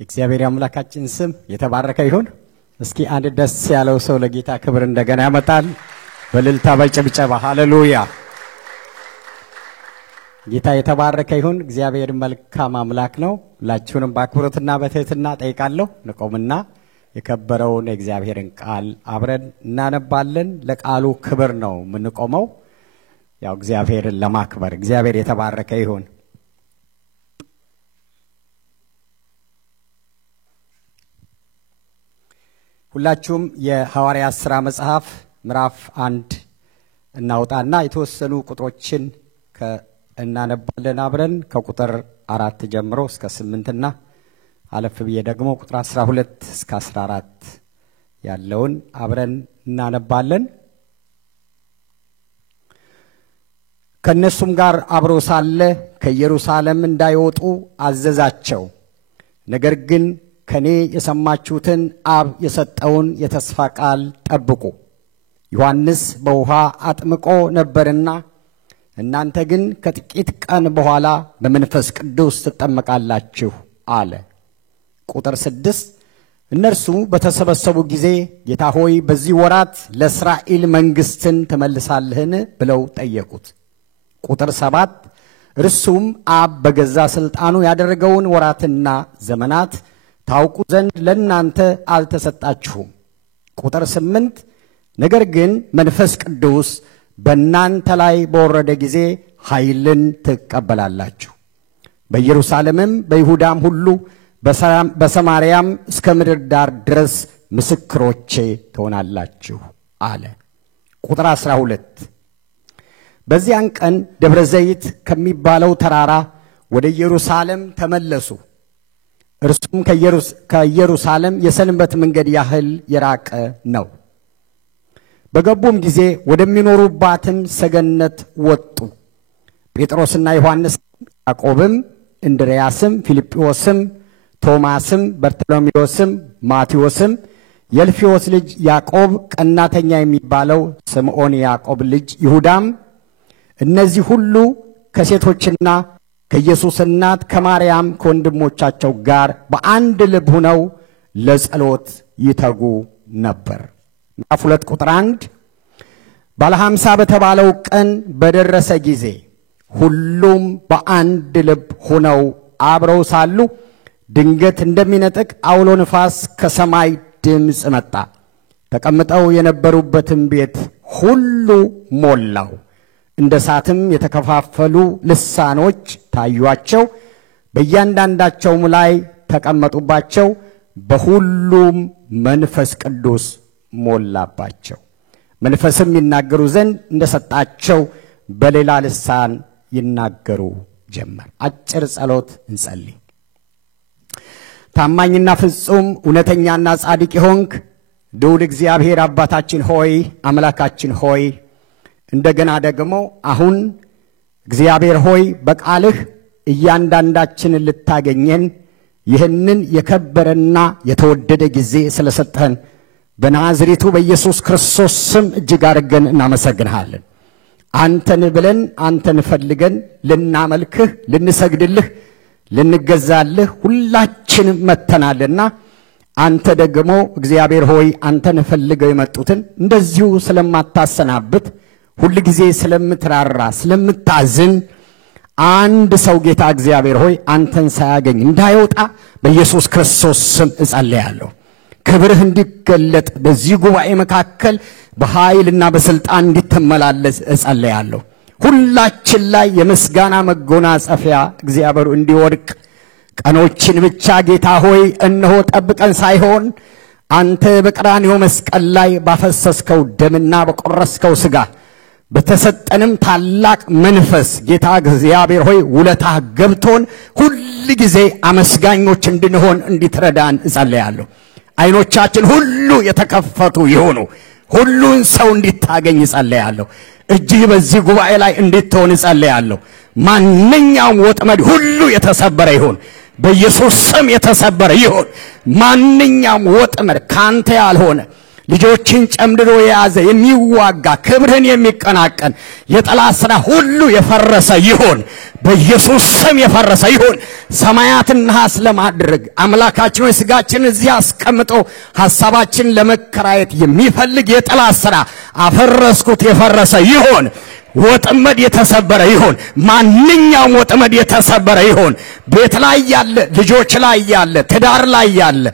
እግዚአብሔር አምላካችን ስም የተባረከ ይሁን። እስኪ አንድ ደስ ያለው ሰው ለጌታ ክብር እንደገና ያመጣል በልልታ በጭብጨባ ሃሌሉያ። ጌታ የተባረከ ይሁን። እግዚአብሔር መልካም አምላክ ነው። ሁላችሁንም በአክብሮትና በትህትና ጠይቃለሁ። ንቆምና የከበረውን የእግዚአብሔርን ቃል አብረን እናነባለን። ለቃሉ ክብር ነው የምንቆመው፣ ያው እግዚአብሔርን ለማክበር። እግዚአብሔር የተባረከ ይሁን። ሁላችሁም የሐዋርያት ሥራ መጽሐፍ ምዕራፍ 1 እናውጣና የተወሰኑ ቁጥሮችን እናነባለን አብረን ከቁጥር 4 ጀምሮ እስከ 8 እና አለፍ ብዬ ደግሞ ቁጥር 12 እስከ 14 ያለውን አብረን እናነባለን። ከነሱም ጋር አብሮ ሳለ ከኢየሩሳሌም እንዳይወጡ አዘዛቸው። ነገር ግን ከኔ የሰማችሁትን አብ የሰጠውን የተስፋ ቃል ጠብቁ። ዮሐንስ በውሃ አጥምቆ ነበርና እናንተ ግን ከጥቂት ቀን በኋላ በመንፈስ ቅዱስ ትጠመቃላችሁ አለ። ቁጥር 6 እነርሱ በተሰበሰቡ ጊዜ ጌታ ሆይ በዚህ ወራት ለእስራኤል መንግስትን ትመልሳለህን ብለው ጠየቁት። ቁጥር 7 እርሱም አብ በገዛ ስልጣኑ ያደረገውን ወራትና ዘመናት ታውቁ ዘንድ ለእናንተ አልተሰጣችሁም። ቁጥር 8 ነገር ግን መንፈስ ቅዱስ በእናንተ ላይ በወረደ ጊዜ ኃይልን ትቀበላላችሁ፣ በኢየሩሳሌምም በይሁዳም ሁሉ በሰማርያም እስከ ምድር ዳር ድረስ ምስክሮቼ ትሆናላችሁ አለ። ቁጥር 12 በዚያን ቀን ደብረ ዘይት ከሚባለው ተራራ ወደ ኢየሩሳሌም ተመለሱ። እርሱም ከኢየሩሳሌም የሰንበት መንገድ ያህል የራቀ ነው። በገቡም ጊዜ ወደሚኖሩባትም ሰገነት ወጡ። ጴጥሮስና ዮሐንስ፣ ያዕቆብም፣ እንድርያስም፣ ፊልጶስም፣ ቶማስም፣ በርተሎሜዎስም፣ ማቴዎስም፣ የልፊዮስ ልጅ ያዕቆብ፣ ቀናተኛ የሚባለው ስምዖን ያዕቆብ ልጅ ይሁዳም፣ እነዚህ ሁሉ ከሴቶችና ከኢየሱስ እናት ከማርያም ከወንድሞቻቸው ጋር በአንድ ልብ ሆነው ለጸሎት ይተጉ ነበር። ምዕራፍ 2 ቁጥር 1 ባለ 50 በተባለው ቀን በደረሰ ጊዜ ሁሉም በአንድ ልብ ሆነው አብረው ሳሉ ድንገት እንደሚነጥቅ አውሎ ንፋስ ከሰማይ ድምፅ መጣ። ተቀምጠው የነበሩበትን ቤት ሁሉ ሞላው። እንደ እሳትም የተከፋፈሉ ልሳኖች ታዩአቸው፣ በእያንዳንዳቸውም ላይ ተቀመጡባቸው። በሁሉም መንፈስ ቅዱስ ሞላባቸው። መንፈስም ይናገሩ ዘንድ እንደሰጣቸው በሌላ ልሳን ይናገሩ ጀመር። አጭር ጸሎት እንጸልይ። ታማኝና ፍጹም እውነተኛና ጻድቅ የሆንክ ልዑል እግዚአብሔር አባታችን ሆይ፣ አምላካችን ሆይ፣ እንደገና ደግሞ አሁን እግዚአብሔር ሆይ በቃልህ እያንዳንዳችንን ልታገኘን ይህንን የከበረና የተወደደ ጊዜ ስለሰጠን በናዝሬቱ በኢየሱስ ክርስቶስ ስም እጅግ አድርገን እናመሰግንሃለን። አንተን ብለን አንተን ፈልገን ልናመልክህ፣ ልንሰግድልህ፣ ልንገዛልህ ሁላችንም መተናልና አንተ ደግሞ እግዚአብሔር ሆይ አንተን ፈልገው የመጡትን እንደዚሁ ስለማታሰናብት ሁሉ ጊዜ ስለምትራራ ስለምታዝን አንድ ሰው ጌታ እግዚአብሔር ሆይ አንተን ሳያገኝ እንዳይወጣ በኢየሱስ ክርስቶስ ስም እጸልያለሁ። ክብርህ እንዲገለጥ በዚህ ጉባኤ መካከል በኃይልና በስልጣን እንዲተመላለስ እጸልያለሁ። ሁላችን ላይ የምስጋና መጎናጸፊያ እግዚአብሔር እንዲወድቅ ቀኖችን ብቻ ጌታ ሆይ እነሆ ጠብቀን ሳይሆን አንተ በቀራንዮ መስቀል ላይ ባፈሰስከው ደምና በቆረስከው ሥጋ በተሰጠንም ታላቅ መንፈስ ጌታ እግዚአብሔር ሆይ ውለታህ ገብቶን ሁሉ ጊዜ አመስጋኞች እንድንሆን እንድትረዳን እጸልያለሁ። አይኖቻችን ሁሉ የተከፈቱ ይሁኑ። ሁሉን ሰው እንድታገኝ እጸልያለሁ። እጅህ በዚህ ጉባኤ ላይ እንድትሆን እጸልያለሁ። ማንኛውም ወጥመድ ሁሉ የተሰበረ ይሁን፣ በኢየሱስ ስም የተሰበረ ይሁን። ማንኛውም ወጥመድ ካንተ ያልሆነ ልጆችን ጨምድዶ የያዘ የሚዋጋ ክብርን የሚቀናቀን የጠላት ሥራ ሁሉ የፈረሰ ይሁን በኢየሱስ ስም የፈረሰ ይሁን ሰማያትን ነሐስ ለማድረግ አምላካችን ሆይ ሥጋችንን እዚህ አስቀምጦ ሐሳባችን ለመከራየት የሚፈልግ የጠላት ሥራ አፈረስኩት የፈረሰ ይሁን ወጥመድ የተሰበረ ይሁን ማንኛውም ወጥመድ የተሰበረ ይሁን ቤት ላይ ያለ ልጆች ላይ ያለ ትዳር ላይ ያለ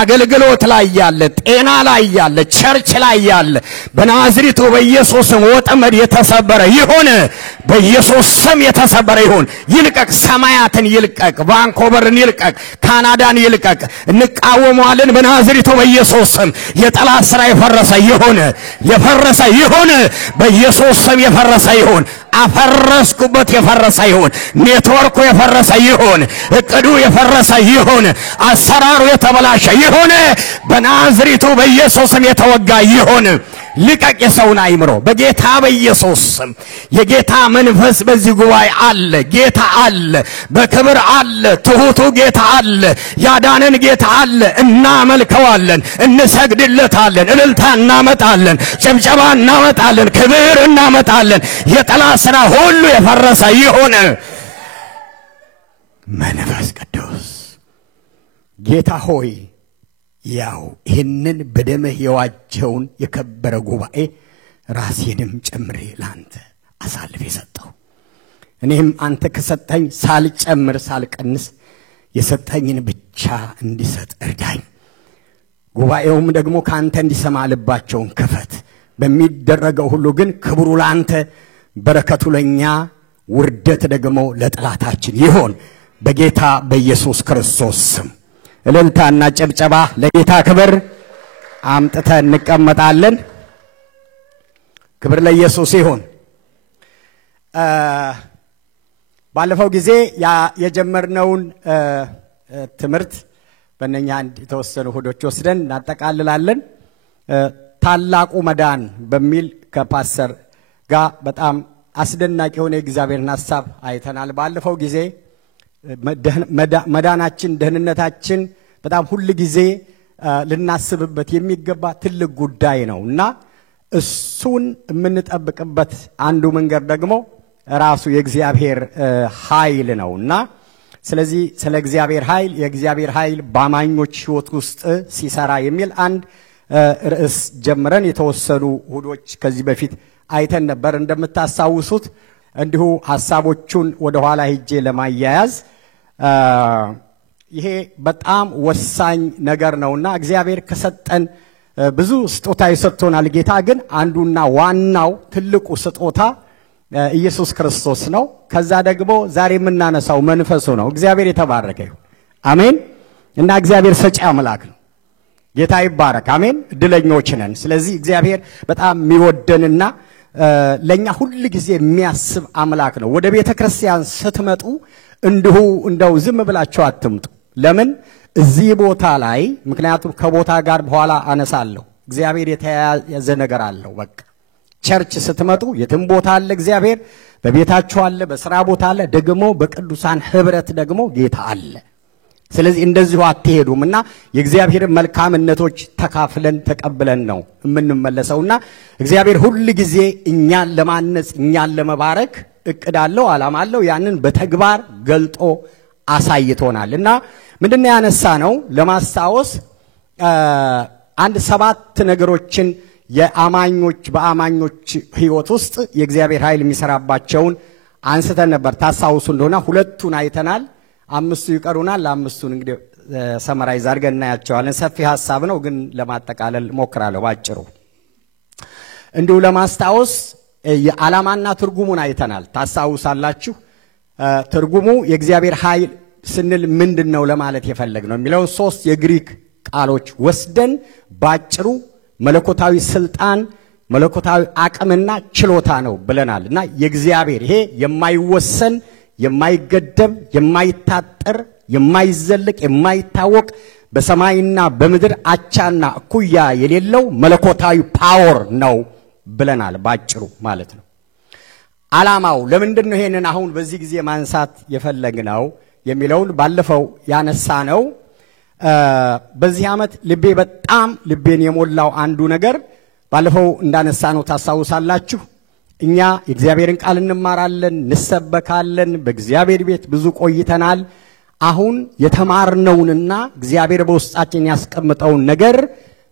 አገልግሎት ላይ ያለ ጤና ላይ ያለ ቸርች ላይ ያለ በናዝሬቱ በኢየሱስ ስም ወጥመድ የተሰበረ ይሁን በኢየሱስ ስም የተሰበረ ይሁን ይልቀቅ ሰማያትን ይልቀቅ ቫንኮቨርን ይልቀቅ ካናዳን ይልቀቅ እንቃወመዋለን በናዝሬቱ በኢየሱስ ስም የጠላት ሥራ የፈረሰ ይሁን በኢየሱስ ስም የፈረሰ ይሁን አፈረስኩበት የፈረሰ ይሁን ኔትወርኩ የፈረሰ ይሁን እቅዱ የፈረሰ ይሁን አሰራሩ የተበላሸ ይሁን በናዝሬቱ በኢየሱስ ስም የተወጋ ይሁን ልቀቅ የሰውን አይምሮ በጌታ በኢየሱስ ስም የጌታ መንፈስ በዚህ ጉባኤ አለ ጌታ አለ በክብር አለ ትሁቱ ጌታ አለ ያዳነን ጌታ አለ እናመልከዋለን እንሰግድለታለን እልልታ እናመጣለን ጭብጨባ እናመጣለን ክብር እናመጣለን የጠላት ሥራ ሁሉ የፈረሰ ይሁን መንፈስ ቅዱስ ጌታ ሆይ ያው ይህንን በደምህ የዋጀውን የከበረ ጉባኤ ራሴንም ጨምሬ ላንተ አሳልፌ ሰጠው እኔም አንተ ከሰጠኝ ሳልጨምር ሳልቀንስ የሰጠኝን ብቻ እንዲሰጥ እርዳኝ ጉባኤውም ደግሞ ካንተ እንዲሰማ ልባቸውን ክፈት በሚደረገው ሁሉ ግን ክብሩ ላንተ በረከቱ ለኛ ውርደት ደግሞ ለጠላታችን ይሁን በጌታ በኢየሱስ ክርስቶስ ስም እልልታና ጨብጨባ ለጌታ ክብር አምጥተን እንቀመጣለን ክብር ለኢየሱስ ይሁን ባለፈው ጊዜ የጀመርነውን ትምህርት በእነኛ አንድ የተወሰኑ ሆዶች ወስደን እናጠቃልላለን ታላቁ መዳን በሚል ከፓስተር ጋር በጣም አስደናቂ የሆነ የእግዚአብሔርን ሐሳብ አይተናል ባለፈው ጊዜ መዳናችን ደህንነታችን በጣም ሁሉ ጊዜ ልናስብበት የሚገባ ትልቅ ጉዳይ ነውና እሱን የምንጠብቅበት አንዱ መንገድ ደግሞ ራሱ የእግዚአብሔር ኃይል ነውና ስለዚህ ስለ እግዚአብሔር ኃይል የእግዚአብሔር ኃይል ባማኞች ሕይወት ውስጥ ሲሰራ የሚል አንድ ርዕስ ጀምረን የተወሰኑ ሁዶች ከዚህ በፊት አይተን ነበር እንደምታሳውሱት እንዲሁ ሐሳቦቹን ወደ ኋላ ሄጄ ለማያያዝ ይሄ በጣም ወሳኝ ነገር ነውና እግዚአብሔር ከሰጠን ብዙ ስጦታ ይሰጥቶናል ጌታ ግን አንዱና ዋናው ትልቁ ስጦታ ኢየሱስ ክርስቶስ ነው ከዛ ደግሞ ዛሬ የምናነሳው መንፈሱ ነው እግዚአብሔር የተባረከ ይሁን አሜን እና እግዚአብሔር ሰጪ አምላክ ነው ጌታ ይባረክ አሜን እድለኞች ነን ስለዚህ እግዚአብሔር በጣም የሚወደንና ለኛ ሁሉ ጊዜ የሚያስብ አምላክ ነው ወደ ቤተ ክርስቲያን ስትመጡ እንዲሁ እንደው ዝም ብላችሁ አትምጡ ለምን እዚህ ቦታ ላይ ምክንያቱም ከቦታ ጋር በኋላ አነሳለሁ እግዚአብሔር የተያዘ ነገር አለው በቃ ቸርች ስትመጡ የትም ቦታ አለ እግዚአብሔር በቤታችሁ አለ በሥራ ቦታ አለ ደግሞ በቅዱሳን ህብረት ደግሞ ጌታ አለ ስለዚህ እንደዚሁ አትሄዱምና የእግዚአብሔር መልካምነቶች ተካፍለን ተቀብለን ነው የምንመለሰውና እግዚአብሔር ሁሉ ጊዜ እኛን ለማነጽ እኛን ለመባረክ እቅድ አለው ዓላማ አለው ያንን በተግባር ገልጦ አሳይቶናልና ምንድነው ያነሳነው ለማስታወስ አንድ 7 ነገሮችን የአማኞች በአማኞች ህይወት ውስጥ የእግዚአብሔር ኃይል የሚሰራባቸውን አንስተን ነበር ታሳውሱ እንደሆነ ሁለቱን አይተናል 5 ይቀሩናል ለአምስቱን እንግዲህ ሰመራይዝ አድርገን እናያቸዋለን ሰፊ ሐሳብ ነው ግን ለማጠቃለል ሞክራለሁ ባጭሩ እንዲሁ ለማስታወስ የዓላማና ትርጉሙን አይተናል ታሳውሳላችሁ ትርጉሙ የእግዚአብሔር ኃይል ስንል ምንድነው ለማለት የፈለግነው የሚለው 3 የግሪክ ቃሎች ወስደን ባጭሩ መለኮታዊ ስልጣን መለኮታዊ አቅምና ችሎታ ነው ብለናልና የእግዚአብሔር ይሄ የማይወሰን የማይገደብ የማይታጠር የማይዘልቅ የማይታወቅ በሰማይና በምድር አቻና እኩያ የሌለው መለኮታዊ ፓወር ነው ብለናል ባጭሩ ማለት ነው ዓላማው ለምንድነው ይሄንን አሁን በዚህ ጊዜ ማንሳት የፈለግነው የሚለውን ባለፈው ያነሳነው በዚህ ዓመት ልቤን የሞላው አንዱ ነገር ባለፈው እንዳነሳነው ታሳውሳላችሁ እኛ የእግዚአብሔርን ቃል እንማራለን እንሰበካለን በእግዚአብሔር ቤት ብዙ ቆይተናል አሁን የተማርነውንና እግዚአብሔር በውስጣችን ያስቀምጠውን ነገር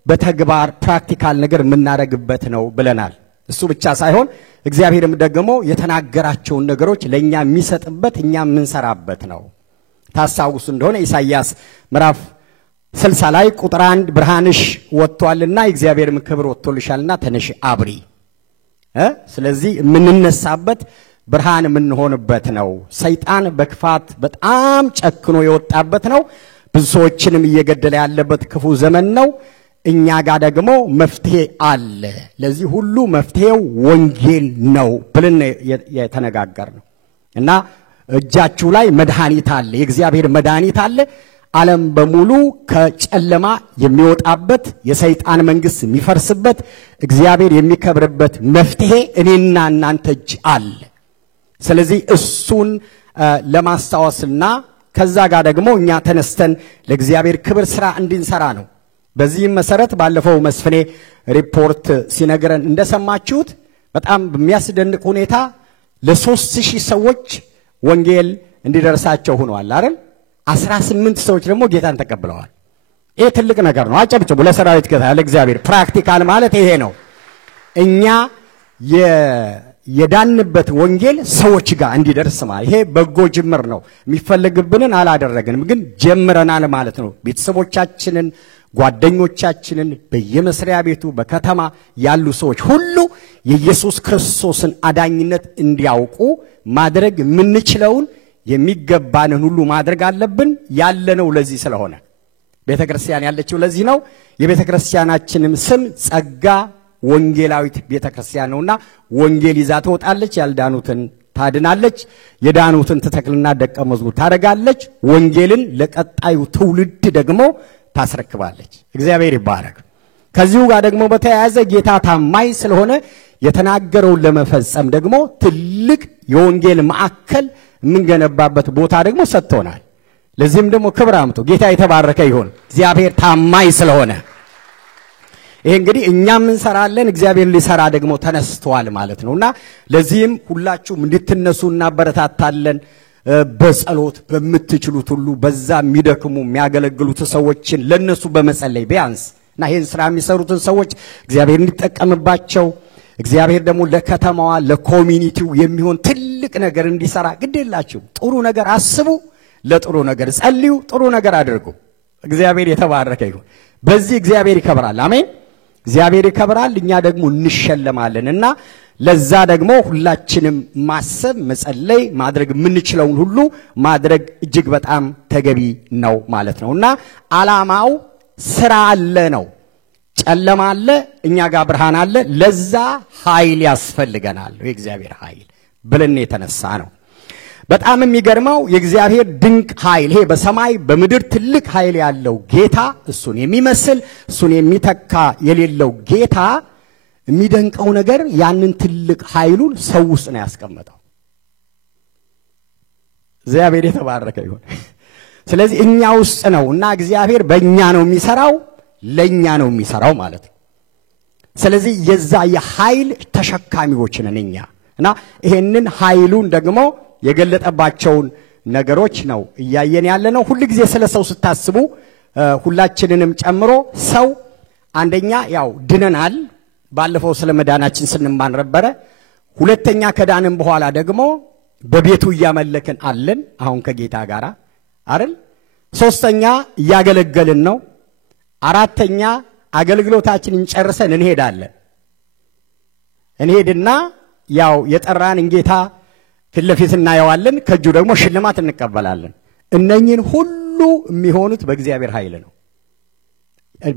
በተግባር ፕራክቲካል ነገር የምናደርግበት ነው ብለናል እሱ ብቻ ሳይሆን እግዚአብሔርም ደግሞ የተናገራቸውን ነገሮች ለኛ የሚሰጥበት እኛ የምንሰራበት ነው ታሳውሱ እንደሆነ ኢሳይያስ ምዕራፍ 60 ላይ ቁጥር 1 ብርሃንሽ ወጥቷልና የእግዚአብሔርም ክብር ወጥቶልሻልና ተነሽ አብሪ ስለዚህ የምንነሳበት ብርሃን የምንሆንበት ነው ሰይጣን በክፋት በጣም ጨክኖ የወጣበት ነው ብዙ ሰዎችንም እየገደለ ያለበት ክፉ ዘመን ነው እኛ ጋር ደግሞ መፍትሄ አለ ለዚህ ሁሉ መፍትሄው ወንጌል ነው ብለን የተነጋገርነው እና እጃችሁ ላይ መድኃኒት አለ የእግዚአብሔር መድኃኒት አለ ዓለም በሙሉ ከጨለማ የሚወጣበት የሰይጣን መንግስት የሚፈርስበት እግዚአብሔር የሚከብርበት መፍትሄ እኔና እናንተ እጅ አለ ስለዚህ እሱን ለማስተዋወስና ከዛ ጋር ደግሞ እኛ ተነስተን ለእግዚአብሔር ክብር ስራ እንድንሰራ ነው በዚህም መሰረት ባለፈው መስፍኔ ሪፖርት ሲነገረን እንደሰማችሁት በጣም በሚያስደንቅ ሁኔታ ለ3000 ሰዎች ወንጌል እንዲደርሳቸው ሆኗል አይደል 18 ሰዎች ደግሞ ጌታን ተቀብለዋል ይሄ ትልቅ ነገር ነው አጨብጭቡ ለሰራዊት ጌታ ለእግዚአብሔር ፕራክቲካል ማለት ይሄ ነው እኛ የዳንበት ወንጌል ሰዎች ጋር እንዲደርስ ማለት ይሄ በጎ ጅምር ነው የሚፈልግብንን አላደረግንም ግን ጀምረናል ማለት ነው ቤተሰቦቻችንን ጓደኞቻችንን በየመስሪያ ቤቱ በከተማ ያሉ ሰዎች ሁሉ የኢየሱስ ክርስቶስን አዳኝነት እንዲያውቁ ማድረግ ምንችለውን የሚገባንን ሁሉ ማድረግ አለብን ያለነው ለዚህ ስለሆነ ቤተክርስቲያን ያለችው ለዚህ ነው የቤተክርስቲያናችንም ስም ጸጋ ወንጌላዊት ቤተክርስቲያን ነውና ወንጌል ይዛ ትወጣለች ያልዳኑትን ታድናለች የዳኑትን ተተክልና ደቀ መዝሙር ታደርጋለች ወንጌልን ለቀጣዩ ትውልድ ደግሞ ታስረክባለች እግዚአብሔር ይባረክ ከዚሁ ጋር ደግሞ በተያያዘ ጌታ ታማኝ ስለሆነ የተናገረውን ለመፈጸም ደግሞ ትልቅ የወንጌል ማዕከል ምንገነባበት ቦታ ደግሞ ሰጥቶናል ለዚህም ደግሞ ክብር አምጡ ጌታ የተባረከ ይሁን እግዚአብሔር ታማኝ ስለሆነ ይሄ እንግዲህ እኛም እንሰራለን እግዚአብሔር ሊሰራ ደግሞ ተነስቷል ማለት ነውና ለዚህም ሁላችሁም እንድትነሱና በረታታለን በጸሎት በመትችሉት ሁሉ በዛ የሚደክሙ የሚያገለግሉት ሰዎችን ለነሱ በመጸለይ ቢያንስና ይሄን ስራ የሚሰሩትን ሰዎች እግዚአብሔር እንዲጠቀምባቸው እግዚአብሔር ደግሞ ለከተማዋ ለኮሚኒቲው የሚሆን ትልቅ ነገር እንዲሰራ ግዴላችሁ ጥሩ ነገር አስቡ ለጥሩ ነገር ጸልዩ ጥሩ ነገር አድርጉ እግዚአብሔር የተባረከ ይሁን በዚህ እግዚአብሔር ይከብራል አሜን እግዚአብሔር ይከብራል እኛ ደግሞ እንሸለማለንና ለዛ ደግሞ ሁላችንም ማሰብ መጸለይ ማድረግ ምንችለውን ሁሉ ማድረግ እጅግ በጣም ተገቢ ነው ማለት ነውና ዓላማው ስራ አለ ነው ጨለማ አለ እኛ ጋር ብርሃን አለ ለዛ ኃይል ያስፈልገናል የእግዚአብሔር ኃይል ብለን የተነሳ ነው በጣም የሚገርመው የእግዚአብሔር ድንቅ ኃይል ይሄ በሰማይ በምድር ትልቅ ኃይል ያለው ጌታ እሱን የሚመስል እሱን የሚተካ የሌለው ጌታ የሚደንቀው ነገር ያንን ትልቅ ኃይሉን ሰው ውስጥ ነው ያስቀመጠው እግዚአብሔር የተባረከ ይሁን ስለዚህ እኛ ውስጥ ነውና እግዚአብሔር በእኛ ነው የሚሰራው ለኛ ነው የሚሰራው ማለት ነው ስለዚህ የዛ የኃይል ተሸካሚዎች ነን እኛና ይሄንን ኃይሉን ደግሞ የገለጠባቸውን ነገሮች ነው እያየን ያለነው ሁሉ ጊዜ ስለ ሰው ስታስቡ ሁላችንንም ጨምሮ ሰው አንደኛ ያው ድነናል ባለፈው ስለ መዳናችን ስንማን ነበር ሁለተኛ ከዳንም በኋላ ደግሞ በቤቱ ያመለከን አለን አሁን ከጌታ ጋር አይደል ሶስተኛ ያገለገልን ነው አራተኛ አገልግሎታችንን ጨርሰን እንሄድና ያው የጠራን ጌታ ፍለፊትና ያዋለን ከጁ ደግሞ ሽልማት እንቀበላለን እነኚህን ሁሉ የሚሆኑት በእግዚአብሔር ኃይል ነው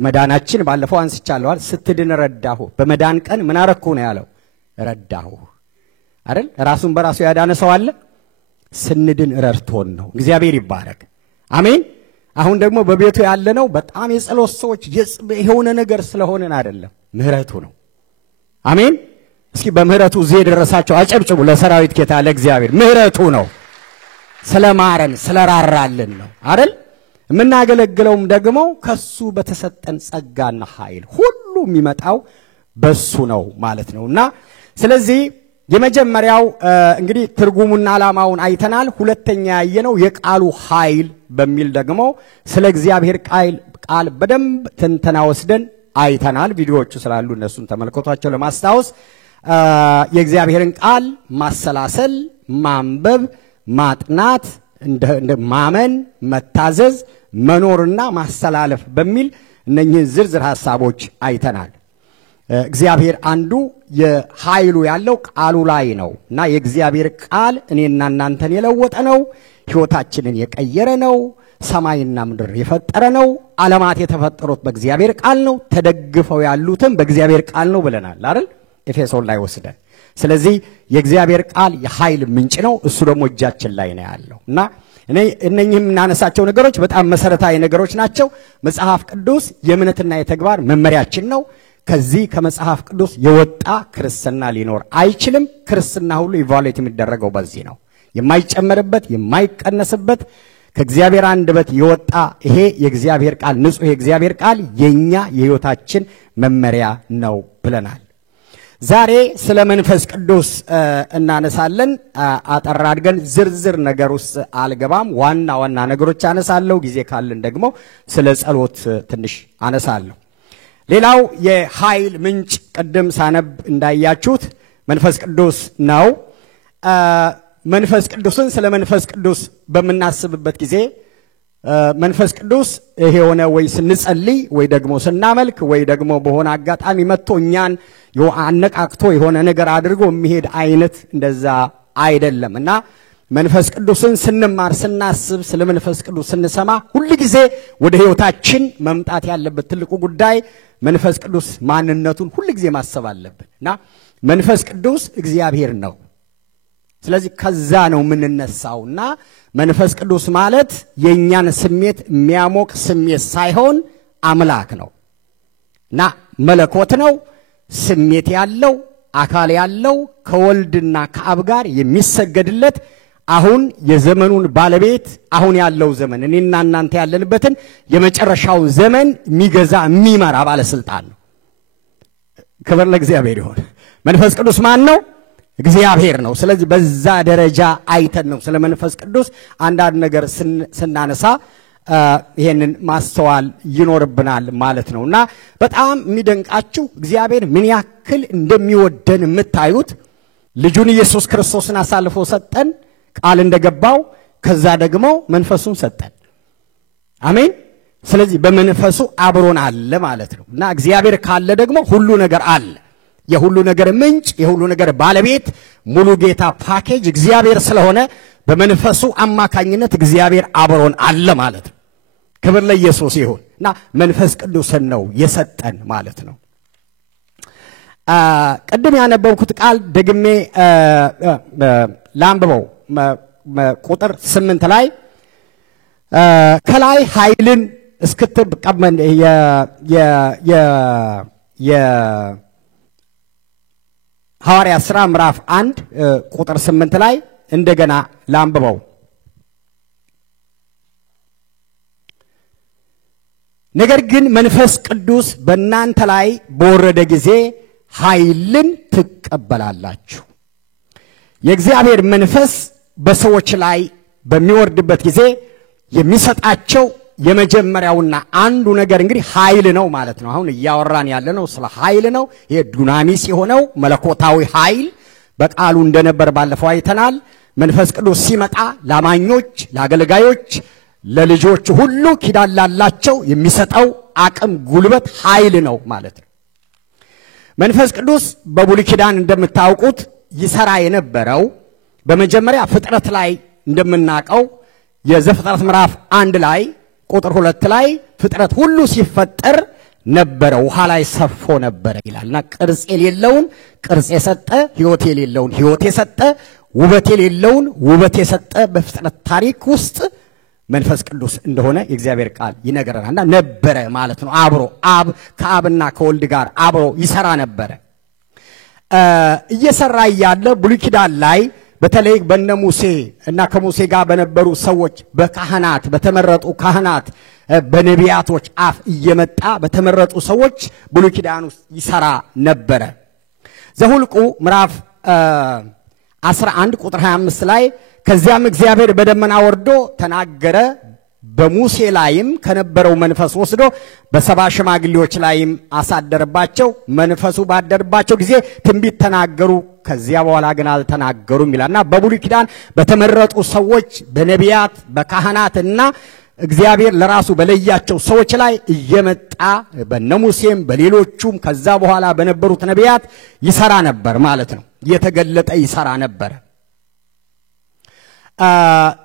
መዳናችን ባለፈው አንስቻለሁ ስትድን ረዳሁ በመዳን ቀን ምን አረኩ ነው ያለው ረዳሁ አይደል ራሱን በራሱ ያዳነ ሰው አለ ስንድን ረድቶን ነው እግዚአብሔር ይባረክ አሜን አሁን ደግሞ በቤቱ ያለነው በጣም የጸሎት ሰዎች የሆነ ነገር ስለሆነን አይደለም ምህረቱ ነው አሜን እስኪ በምህረቱ እዚህ ደረሳቸው አጨብጭቡ ለሰራዊት ጌታ ለእግዚአብሔር ምህረቱ ነው ስለማረን ስለራራልን ነው አይደል የምናገለግለውም ደግሞ ከሱ በተሰጠን ጸጋና ኃይል ሁሉ የሚመጣው በሱ ነው ማለት ነውና ስለዚህ የመጀመሪያው እንግዲህ ትርጉሙና ዓላማውን አይተናል ሁለተኛ ያየነው የቃሉ ኃይል በሚል ደግሞ ስለ እግዚአብሔር ቃል በደንብ ትንተና ወስደን አይተናል ቪዲዮዎቹ ስላሉ እነሱን ተመልከቷቸው ለማስታወስ የእግዚአብሔርን ቃል ማሰላሰል ማንበብ ማጥናት እንደ ማመን መታዘዝ መኖርና ማስተላለፍ በሚል እነኚህን ዝርዝር ሐሳቦች አይተናል እግዚአብሔር አንዱ የኃይሉ ያለው ቃሉ ላይ ነውና የእግዚአብሔር ቃል እኔና እናንተን የለወጠ ነው ሕይወታችንን የቀየረ ነው ሰማይና ምድር የፈጠረ ነው ዓለማት የተፈጠሩት በእግዚአብሔር ቃል ነው ተደግፈው ያሉትም በእግዚአብሔር ቃል ነው ብለናል አይደል ኤፌሶን ላይ ወስደን ስለዚህ የእግዚአብሔር ቃል የኃይል ምንጭ ነው እሱ ደግሞ እጃችን ላይ ነው ያለውና እነኚህም እናነሳቸው ነገሮች በጣም መሰረታዊ ነገሮች ናቸው መጽሐፍ ቅዱስ የእምነትና የተግባር መመሪያችን ነው ከዚህ ከመጽሐፍ ቅዱስ የወጣ ክርስትና ሊኖር አይችልም ክርስትና ሁሉ ኢቫሉዌት የሚደረገው በዚህ ነው የማይጨመርበት የማይቀነስበት ከእግዚአብሔር አንደበት የወጣ ይሄ የእግዚአብሔር ቃል ንጹህ የእግዚአብሔር ቃል የኛ የሕይወታችን መመሪያ ነው ብለናል ዛሬ ስለ መንፈስ ቅዱስ እናነሳለን አጠር አድርገን ዝርዝር ነገር ውስጥ አልገባም ዋና ነገሮች አነሳለሁ ጊዜ ካለን ደግሞ ስለ ጸሎት ትንሽ አነሳለሁ ሌላው የኃይል ምንጭ ቀደም ሳነብ እንዳያችሁት መንፈስ ቅዱስ ነው መንፈስ ቅዱስን ስለ መንፈስ ቅዱስ በመናስብበት ጊዜ መንፈስ ቅዱስ ይሄ ሆነ ወይ ስንጸልይ ወይ ደግሞ ስናመልክ ወይ ደግሞ በሆነ አጋጣሚ መጥቶ እኛን አነቃቅቶ የሆነ ነገር አድርጎ የሚሄድ አይነት እንደዛ አይደለምና መንፈስ ቅዱስን ስንማር ስናስብ ስለ መንፈስ ቅዱስ ስንሰማ ሁሉ ጊዜ ወደ ሕይወታችን መምጣት ያለበት ትልቁ ጉዳይ መንፈስ ቅዱስ ማንነቱን ሁሉ ጊዜ ማሰብ አለብንና መንፈስ ቅዱስ እግዚአብሔር ነው ስለዚህ ከዛ ነው የምንነሳውና መንፈስ ቅዱስ ማለት የኛን ስሜት የሚያሞቅ ስሜት ሳይሆን አምላክ ነውና መለኮት ነው ስሜት ያለው አካል ያለው ከወልድና ከአብ ጋር የሚሰገድለት አሁን የዘመኑን ባለቤት አሁን ያለው ዘመን እኔና እናንተ ያለንበትን የመጨረሻው ዘመን የሚገዛ የሚመራ ባለስልጣን ነው ክብር ለእግዚአብሔር ይሁን መንፈስ ቅዱስ ማን ነው እግዚአብሔር ነው ስለዚህ በዛ ደረጃ አይተን ነው ስለ መንፈስ ቅዱስ አንዳንድ ነገር ስናነሳ ይሄንን ማስተዋል ይኖርብናል ማለት ነውና በጣም የሚደንቃችሁ እግዚአብሔር ምን ያክል እንደሚወደን የምታዩት ልጁን ኢየሱስ ክርስቶስን አሳልፎ ሰጠን ቃል እንደገባው ከዛ ደግሞ መንፈሱን ሰጠን አሜን ስለዚህ በመንፈሱ አብሮን አለ ማለት ነውና እግዚአብሔር ካለ ደግሞ ሁሉ ነገር አለ የሁሉ ነገር ምንጭ የሁሉ ነገር ባለቤት ሙሉ ጌታ ፓኬጅ እግዚአብሔር ስለሆነ በመንፈሱ አማካኝነት እግዚአብሔር አብሮን አለ ማለት ነው ክብር ለኢየሱስ ይሁንና መንፈስ ቅዱስን ነው የሰጠን ማለት ነው ቀደም ያነበብኩት ቃል ደግሜ ላንብበው ቁጥር 8 ላይ ከላይ ኃይልን እስክትቀበል ሐዋርያ ሥራ ምዕራፍ 1 ቁጥር 8 ላይ እንደገና ላንብበው ነገር ግን መንፈስ ቅዱስ በእናንተ ላይ በወረደ ጊዜ ኃይልን ትቀበላላችሁ የእግዚአብሔር መንፈስ በሰዎች ላይ በሚወርድበት ጊዜ የሚሰጣቸው የመጀመሪያውና አንዱ ነገር እንግዲህ ኃይል ነው ማለት ነው አሁን እያወራን ያለነው ስለ ኃይል ነው ይሄ ዱናሚስ የሆነው መለኮታዊ ኃይል በቃሉ እንደነበር ባለፈው አይተናል መንፈስ ቅዱስ ሲመጣ ላማኞች ለአገልጋዮች ለልጆች ሁሉ ኪዳን ላላቸው የሚሰጠው አቅም ጉልበት ኃይል ነው ማለት ነው መንፈስ ቅዱስ በብሉይ ኪዳን እንደምታውቁት ይሰራ የነበረው በመጀመሪያ ፍጥረት ላይ እንደምናቀው የዘፍጥረት ምዕራፍ 1 ላይ ቁጥር 2 ላይ ፍጥረት ሁሉ ሲፈጠር ነበረ ውሃ ላይ ሰፎ ነበረ ይላልና ቅርጽ የሌለውን ቅርጽ የሰጠ ሕይወት የሌለውን ሕይወት የሰጠ ውበት የሌለውን ውበት የሰጠ በፍጥረት ታሪክ ውስጥ መንፈስ ቅዱስ እንደሆነ የእግዚአብሔር ቃል ይነገረናልና ነበረ ማለት ነው አብሮ አብ ከአብና ከወልድ ጋር አብሮ ይሰራ ነበረ እየሰራ ያለ ብሉይ ኪዳን ላይ በተለይ በነ ሙሴ እና ከሙሴ ጋር በነበሩ ሰዎች በካህናት በተመረጡ ካህናት በነቢያቶች አፍ እየመጣ በተመረጡ ሰዎች ብሉይ ኪዳን ውስጥ ይሰራ ነበር። ዘሁልቁ ምዕራፍ 11 ቁጥር 25 ላይ ከዚያም እግዚአብሔር በደመና ወርዶ ተናገረ፣ በሙሴ ላይም ከነበረው መንፈስ ወስዶ በሰባ ሽማግሌዎች ላይም አሳደረባቸው፣ መንፈሱ ባደረባቸው ጊዜ ትንቢት ተናገሩ፣ ከዚያ በኋላ ግን አልተናገሩም ይላልና በብሉይ ኪዳን በተመረጡ ሰዎች በነቢያት በካህናትና እግዚአብሔር ለራሱ በለያቸው ሰዎች ላይ እየመጣ በነሙሴም በሌሎቹም ከዛ በኋላ በነበሩት ነቢያት ይሰራ ነበር ማለት ነው። እየተገለጠ ይሰራ ነበር።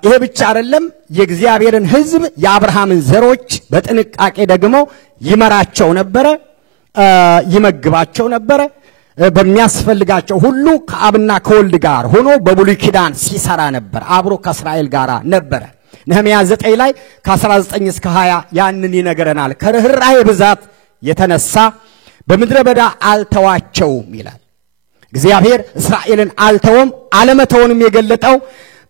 ይሄ ብቻ አይደለም፣ የእግዚአብሔርን ሕዝብ የአብርሃምን ዘሮች በጥንቃቄ ደግሞ ይመራቸው ነበር፣ ይመግባቸው ነበር። በሚያስፈልጋቸው ሁሉ ከአብና ከወልድ ጋር ሆኖ በብሉይ ኪዳን ሲሰራ ነበር፣ አብሮ ከእስራኤል ጋር ነበር። ነህምያ 9 ላይ ከ19 እስከ 20 ያንን ይነገረናል። ከርህራሄ ብዛት የተነሳ በምድረ በዳ አልተዋቸውም ይላል። እግዚአብሔር እስራኤልን አልተወም። አለመተውንም የገለጠው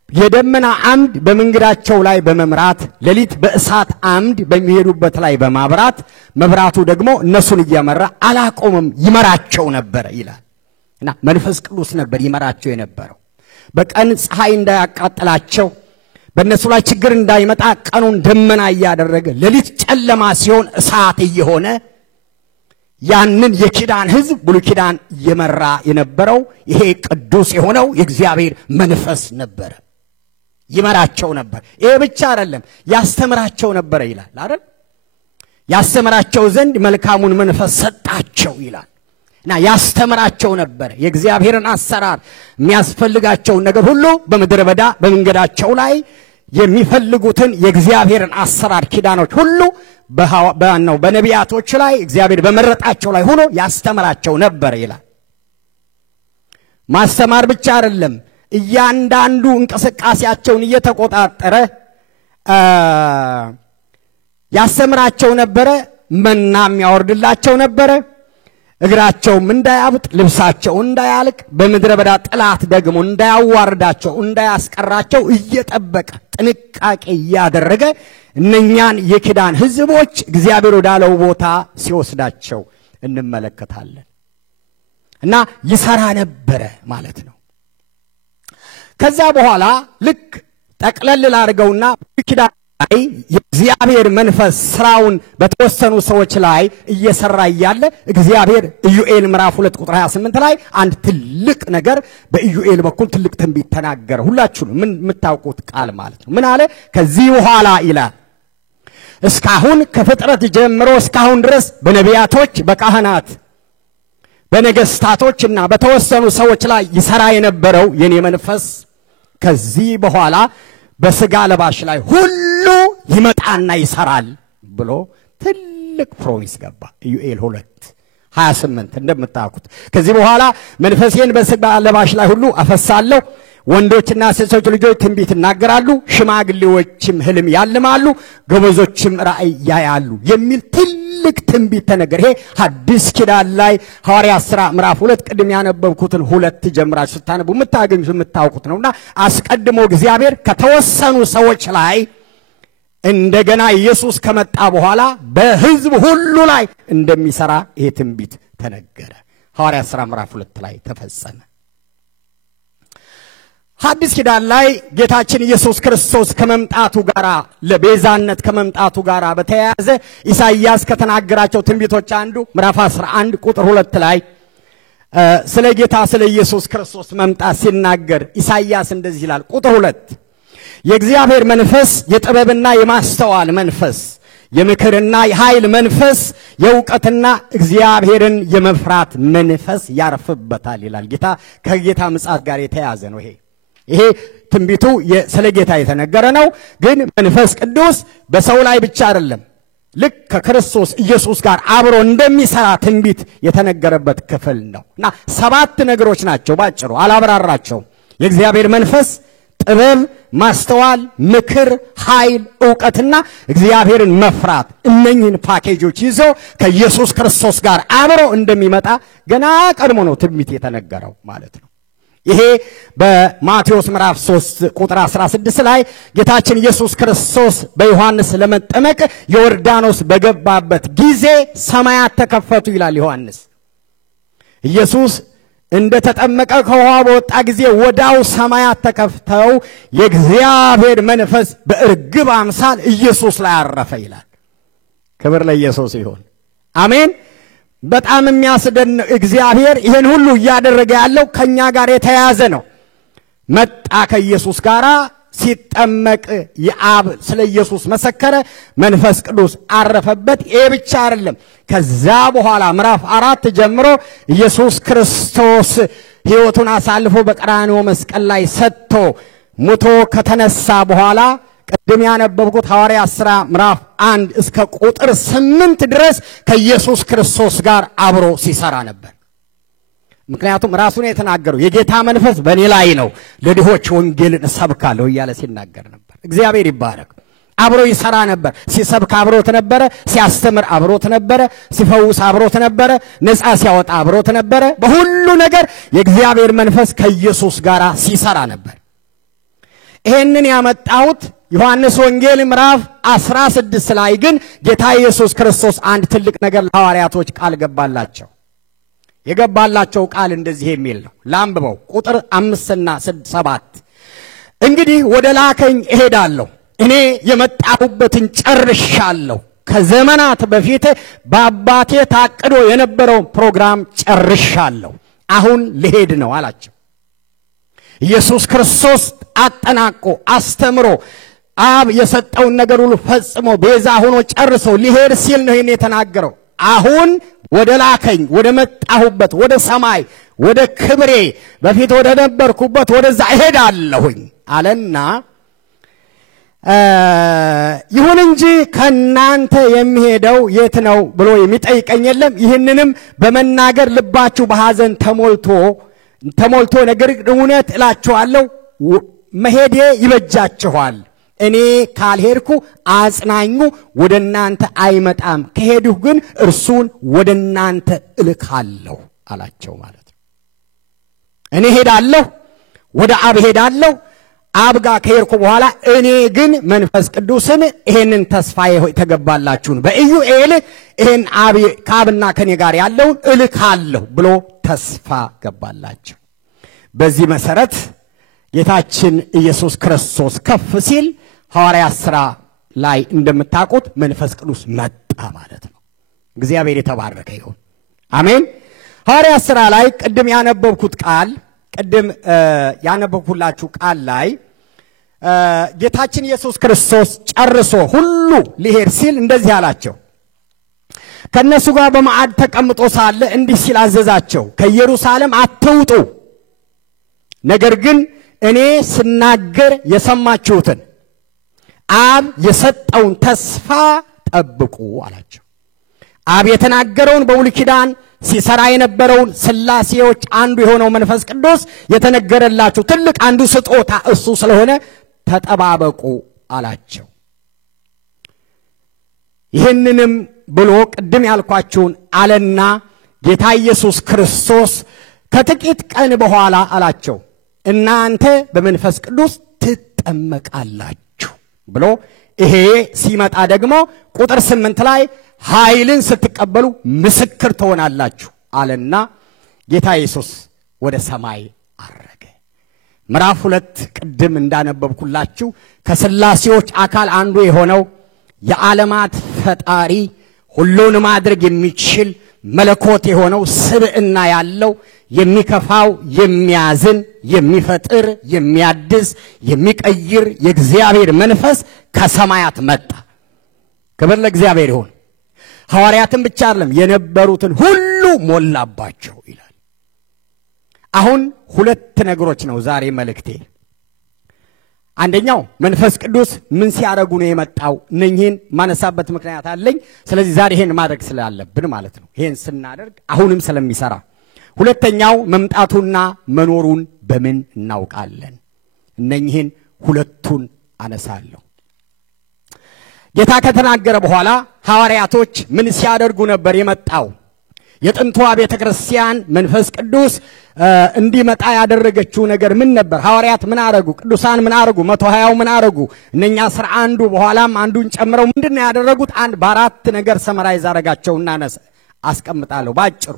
የደመና አምድ በመንገዳቸው ላይ በመምራት ሌሊት በእሳት አምድ በሚሄዱበት ላይ በማብራት መብራቱ ደግሞ እነሱን እየመራ አላቆመም፣ ይመራቸው ነበር ይላል። እና መንፈስ ቅዱስ ነበር ይመራቸው የነበረው። በቀን ፀሐይ እንዳያቃጥላቸው በእነሱ ላይ ችግር እንዳይመጣ ቀኑን ደመና እያደረገ ሌሊት ጨለማ ሲሆን እሳት እየሆነ ያንን የኪዳን ሕዝብ ብሉይ ኪዳን እየመራ የነበረው ይሄ ቅዱስ የሆነው የእግዚአብሔር መንፈስ ነበር፣ ይመራቸው ነበር። ይሄ ብቻ አይደለም፣ ያስተምራቸው ነበር ይላል አይደል? ያስተምራቸው ዘንድ መልካሙን መንፈስ ሰጣቸው ይላል። እና ያስተምራቸው ነበር የእግዚአብሔርን አሰራር የሚያስፈልጋቸውን ነገር ሁሉ በምድረ በዳ በመንገዳቸው ላይ የሚፈልጉትን የእግዚአብሔርን አሰራር ኪዳኖች ሁሉ በነቢያቶች ላይ እግዚአብሔር በመረጣቸው ላይ ሆኖ ያስተምራቸው ነበር ይላል። ማስተማር ብቻ አይደለም፣ እያንዳንዱ እንቅስቃሴያቸውን እየተቆጣጠረ ያስተምራቸው ነበር። መናም ያወርድላቸው ነበር። እግራቸውም እንዳያብጥ ልብሳቸው እንዳያልቅ በምድረ በዳ ጠላት ደግሞ እንዳያዋርዳቸው እንዳያስቀራቸው እየጠበቀ ጥንቃቄ እያደረገ እነኛን የኪዳን ሕዝቦች እግዚአብሔር ወዳለው ቦታ ሲወስዳቸው እንመለከታለን። እና ይሰራ ነበር ማለት ነው። ከዛ በኋላ ልክ ጠቅለል ላድርገውና ኪዳን ላይ የእግዚአብሔር መንፈስ ስራውን በተወሰኑ ሰዎች ላይ እየሰራ እያለ እግዚአብሔር ኢዩኤል ምዕራፍ 2 ቁጥር 28 ላይ አንድ ትልቅ ነገር በኢዩኤል በኩል ትልቅ ትንቢት ተናገረ። ሁላችሁ ምን የምታውቁት ቃል ማለት ነው። ምን አለ? ከዚህ በኋላ ይላል እስካሁን ከፍጥረት ጀምሮ እስካሁን ድረስ በነቢያቶች በካህናት በነገስታቶችና በተወሰኑ ሰዎች ላይ ይሰራ የነበረው የኔ መንፈስ ከዚህ በኋላ በስጋ ለባሽ ላይ ሁሉ ይመጣና ይሰራል ብሎ ትልቅ ፕሮሚስ ገባ። ኢዩኤል 2:28 እንደምታውቁት ከዚህ በኋላ መንፈሴን በስጋ ለባሽ ላይ ሁሉ አፈሳለሁ፣ ወንዶችና ሴቶች ልጆች ትንቢት ይናገራሉ፣ ሽማግሌዎችም ህልም ያልማሉ፣ ጎበዞችም ራእይ ያያሉ የሚል ትልቅ ትንቢት ተነገረ። ይሄ ሐዲስ ኪዳን ላይ ሐዋርያት ሥራ ምዕራፍ 2 ቅድም ያነበብኩትን 2 ጀምራችሁ ስታነቡ የምታገኙት የምታውቁት ነውና አስቀድሞ እግዚአብሔር ከተወሰኑ ሰዎች ላይ እንደገና ኢየሱስ ከመጣ በኋላ በሕዝብ ሁሉ ላይ እንደሚሰራ ይሄ ትንቢት ተነገረ። ሐዋርያት ሥራ ምዕራፍ 2 ላይ ተፈጸመ። ሐዲስ ኪዳን ላይ ጌታችን ኢየሱስ ክርስቶስ ከመምጣቱ ጋራ ለቤዛነት ከመምጣቱ ጋራ በተያያዘ ኢሳይያስ ከተናገራቸው ትንቢቶች አንዱ ምዕራፍ 11 ቁጥር 2 ላይ ስለ ጌታ ስለ ኢየሱስ ክርስቶስ መምጣት ሲናገር ኢሳይያስ እንደዚህ ይላል። ቁጥር 2 የእግዚአብሔር መንፈስ የጥበብና የማስተዋል መንፈስ፣ የምክርና የኃይል መንፈስ፣ የእውቀትና እግዚአብሔርን የመፍራት መንፈስ ያርፍበታል ይላል። ጌታ ከጌታ ምጽአት ጋር የተያያዘ ነው። ይሄ ትንቢቱ ስለ ጌታ የተነገረ ነው። ግን መንፈስ ቅዱስ በሰው ላይ ብቻ አይደለም፣ ልክ ከክርስቶስ ኢየሱስ ጋር አብሮ እንደሚሰራ ትንቢት የተነገረበት ክፍል ነው። እና 7 ነገሮች ናቸው ባጭሩ፣ አላብራራቸው። የእግዚአብሔር መንፈስ፣ ጥበብ፣ ማስተዋል፣ ምክር፣ ኃይል፣ ዕውቀትና እግዚአብሔርን መፍራት፣ እነኚህን ፓኬጆች ይዞ ከኢየሱስ ክርስቶስ ጋር አብሮ እንደሚመጣ ገና ቀድሞ ነው ትንቢት የተነገረው ማለት ነው። ይሄ በማቴዎስ ምዕራፍ 3 ቁጥር 16 ላይ ጌታችን ኢየሱስ ክርስቶስ በዮሐንስ ለመጠመቅ ዮርዳኖስ በገባበት ጊዜ ሰማያት ተከፈቱ ይላል ዮሐንስ። ኢየሱስ እንደ ተጠመቀ ከውሃ በወጣ ጊዜ ወዳው ሰማያት ተከፍተው የእግዚአብሔር መንፈስ በእርግብ አምሳል ኢየሱስ ላይ አረፈ ይላል። ክብር ለኢየሱስ ይሁን። አሜን። በጣም የሚያስደንቅ እግዚአብሔር ይሄን ሁሉ እያደረገ ያለው ከኛ ጋር የተያያዘ ነው። መጣ ከኢየሱስ ጋር ሲጠመቅ የአብ ስለ ኢየሱስ መሰከረ፣ መንፈስ ቅዱስ አረፈበት። ይሄ ብቻ አይደለም። ከዛ በኋላ ምዕራፍ 4 ጀምሮ ኢየሱስ ክርስቶስ ሕይወቱን አሳልፎ በቀራንዮ መስቀል ላይ ሰጥቶ ሞቶ ከተነሳ በኋላ ቅድም ያነበብኩት ሐዋርያት ሥራ ምዕራፍ 1 እስከ ቁጥር 8 ድረስ ከኢየሱስ ክርስቶስ ጋር አብሮ ሲሰራ ነበር። ምክንያቱም ራሱን የተናገረው የጌታ መንፈስ በእኔ ላይ ነው፣ ለድሆች ወንጌልን እሰብካለሁ እያለ ሲናገር ነበር። እግዚአብሔር ይባረክ። አብሮ ይሰራ ነበር። ሲሰብክ አብሮት ነበረ፣ ሲያስተምር አብሮት ነበረ፣ ሲፈውስ አብሮት ነበረ፣ ነፃ ሲያወጣ አብሮት ነበረ። በሁሉ ነገር የእግዚአብሔር መንፈስ ከኢየሱስ ጋር ሲሰራ ነበር። ይሄንን ያመጣሁት ዮሐንስ ወንጌል ምዕራፍ 16 ላይ ግን ጌታ ኢየሱስ ክርስቶስ አንድ ትልቅ ነገር ለሐዋርያቶች ቃል ገባላቸው። የገባላቸው ቃል እንደዚህ የሚል ነው። ላንብበው ቁጥር 5 እና 7 እንግዲህ ወደ ላከኝ እሄዳለሁ፣ እኔ የመጣሁበትን ጨርሻለሁ። ከዘመናት በፊት በአባቴ ታቅዶ የነበረውን ፕሮግራም ጨርሻለሁ፣ አሁን ልሄድ ነው አላቸው። ኢየሱስ ክርስቶስ አጠናቆ አስተምሮ አብ የሰጠውን ነገር ሁሉ ፈጽሞ ቤዛ ሆኖ ጨርሶ ሊሄድ ሲል ነው ይሄን የተናገረው። አሁን ወደ ላከኝ ወደ መጣሁበት ወደ ሰማይ ወደ ክብሬ በፊት ወደ ነበርኩበት ወደዛ እሄዳለሁኝ አለና ይሁን እንጂ ከናንተ የሚሄደው የት ነው ብሎ የሚጠይቀኝ የለም። ይህንንም በመናገር ልባችሁ በሐዘን ተሞልቶ ነገር እውነት እላችኋለሁ መሄዴ ይበጃችኋል። እኔ ካልሄድኩ አጽናኙ ወደ እናንተ አይመጣም፣ ከሄድሁ ግን እርሱን ወደ እናንተ እልካለሁ አላቸው ማለት ነው። እኔ ሄዳለሁ፣ ወደ አብ ሄዳለሁ። አብ ጋር ከሄድኩ በኋላ እኔ ግን መንፈስ ቅዱስን ይሄንን ተስፋ የተገባላችሁን በኢዩኤል ይሄን ከአብና ከኔ ጋር ያለውን እልካለሁ ብሎ ተስፋ ገባላቸው። በዚህ መሰረት ጌታችን ኢየሱስ ክርስቶስ ከፍ ሲል ሐዋርያት ሥራ ላይ እንደምታውቁት መንፈስ ቅዱስ መጣ ማለት ነው። እግዚአብሔር የተባረከ ይሁን። አሜን። ሐዋርያት ሥራ ላይ ቅድም ያነበብኩት ቃል ያነበብኩላችሁ ቃል ላይ ጌታችን ኢየሱስ ክርስቶስ ጨርሶ ሁሉ ሊሄድ ሲል እንደዚህ አላቸው። ከነሱ ጋር በማዕድ ተቀምጦ ሳለ እንዲህ ሲል አዘዛቸው፣ ከኢየሩሳሌም አትውጡ፣ ነገር ግን እኔ ስናገር የሰማችሁትን አብ የሰጠውን ተስፋ ጠብቁ አላቸው። አብ የተናገረውን በብሉይ ኪዳን ሲሰራ የነበረውን ሥላሴዎች አንዱ የሆነው መንፈስ ቅዱስ የተነገረላችሁ ትልቅ አንዱ ስጦታ እሱ ስለሆነ ተጠባበቁ አላቸው። ይህንንም ብሎ ቅድም ያልኳችሁን አለና ጌታ ኢየሱስ ክርስቶስ ከጥቂት ቀን በኋላ አላቸው፣ እናንተ በመንፈስ ቅዱስ ትጠመቃላችሁ ብሎ ይሄ ሲመጣ ደግሞ ቁጥር 8 ላይ ኃይልን ስትቀበሉ ምስክር ትሆናላችሁ አለና ጌታ ኢየሱስ ወደ ሰማይ አረገ። ምዕራፍ 2 ቅድም እንዳነበብኩላችሁ ከሥላሴዎች አካል አንዱ የሆነው የዓለማት ፈጣሪ ሁሉን ማድረግ የሚችል መለኮት የሆነው ስብዕና ያለው የሚከፋው የሚያዝን የሚፈጥር የሚያድስ የሚቀይር የእግዚአብሔር መንፈስ ከሰማያት መጣ። ክብር ለእግዚአብሔር ይሁን። ሐዋርያትን ብቻ አይደለም የነበሩትን ሁሉ ሞላባቸው ይላል። አሁን ሁለት ነገሮች ነው ዛሬ መልእክቴ። አንደኛው መንፈስ ቅዱስ ምን ሲያደርጉ ነው የመጣው? እነኚህን ማነሳበት ምክንያት አለኝ። ስለዚህ ዛሬ ይሄን ማድረግ ስላለብን ማለት ነው። ይሄን ስናደርግ አሁንም ስለሚሰራ። ሁለተኛው መምጣቱና መኖሩን በምን እናውቃለን? እነኚህን ሁለቱን አነሳለሁ። ጌታ ከተናገረ በኋላ ሐዋርያቶች ምን ሲያደርጉ ነበር የመጣው? የጥንቷ ቤተክርስቲያን መንፈስ ቅዱስ እንዲመጣ ያደረገችው ነገር ምን ነበር? ሐዋርያት ምን አረጉ? ቅዱሳን ምን አረጉ? 120 ምን አረጉ? እነኛ 11 በኋላም አንዱን ጨምረው ምንድነው ያደረጉት? አንድ በአራት ነገር ሰመራይዝ አረጋቸውና አስቀምጣለሁ ባጭሩ።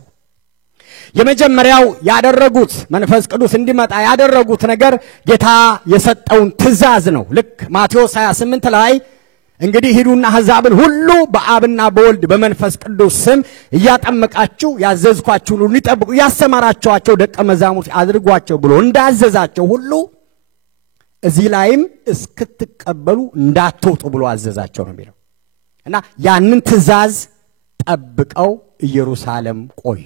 የመጀመሪያው ያደረጉት መንፈስ ቅዱስ እንዲመጣ ያደረጉት ነገር ጌታ የሰጠውን ትእዛዝ ነው። ልክ ማቴዎስ 28 ላይ እንግዲህ ሂዱና አሕዛብን ሁሉ በአብና በወልድ በመንፈስ ቅዱስ ስም እያጠመቃችሁ ያዘዝኳችሁን ሁሉ ይጠብቁ ያሰማራችኋቸው ደቀ መዛሙርት አድርጓቸው ብሎ እንዳዘዛቸው ሁሉ እዚህ ላይም እስክትቀበሉ እንዳትወጡ ብሎ አዘዛቸው ነው የሚለው። እና ያንን ትእዛዝ ጠብቀው ኢየሩሳሌም ቆዩ።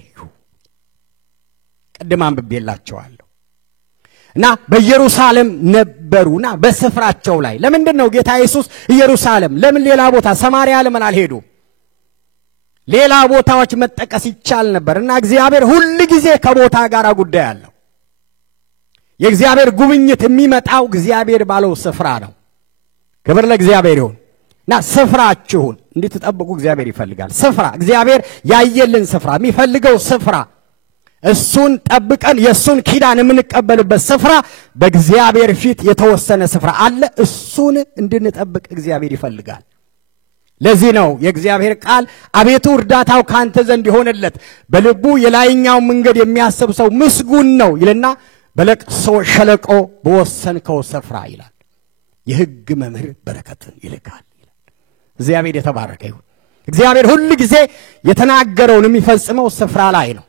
ቀድም አንብቤላችኋለሁ። እና በኢየሩሳሌም ነበሩና በስፍራቸው ላይ ለምንድነው ጌታ ኢየሱስ ኢየሩሳሌም ለምን ሌላ ቦታ ሰማርያ ለምን አልሄዱ? ሌላ ቦታዎች መጠቀስ ይቻል ነበርና እግዚአብሔር ሁሉ ጊዜ ከቦታ ጋር ጉዳይ አለው። የእግዚአብሔር ጉብኝት የሚመጣው እግዚአብሔር ባለው ስፍራ ነው። ክብር ለእግዚአብሔር ይሁን። እና ስፍራችሁን እንድትጠብቁ እግዚአብሔር ይፈልጋል። ስፍራ እግዚአብሔር ያየልን ስፍራ የሚፈልገው ስፍራ እሱን ጠብቀን የሱን ኪዳን የምንቀበልበት ስፍራ በእግዚአብሔር ፊት የተወሰነ ስፍራ አለ። እሱን እንድንጠብቅ እግዚአብሔር ይፈልጋል። ለዚህ ነው የእግዚአብሔር ቃል አቤቱ እርዳታው ካንተ ዘንድ ይሆንለት በልቡ የላይኛው መንገድ የሚያስብ ሰው ምስጉን ነው ይልና በለቅሶ ሸለቆ በወሰንከው ስፍራ ይላል የሕግ መምህር በረከትን ይልካል ይላል። እግዚአብሔር የተባረከ ይሁን። እግዚአብሔር ሁሉ ጊዜ የተናገረውን የሚፈጽመው ስፍራ ላይ ነው።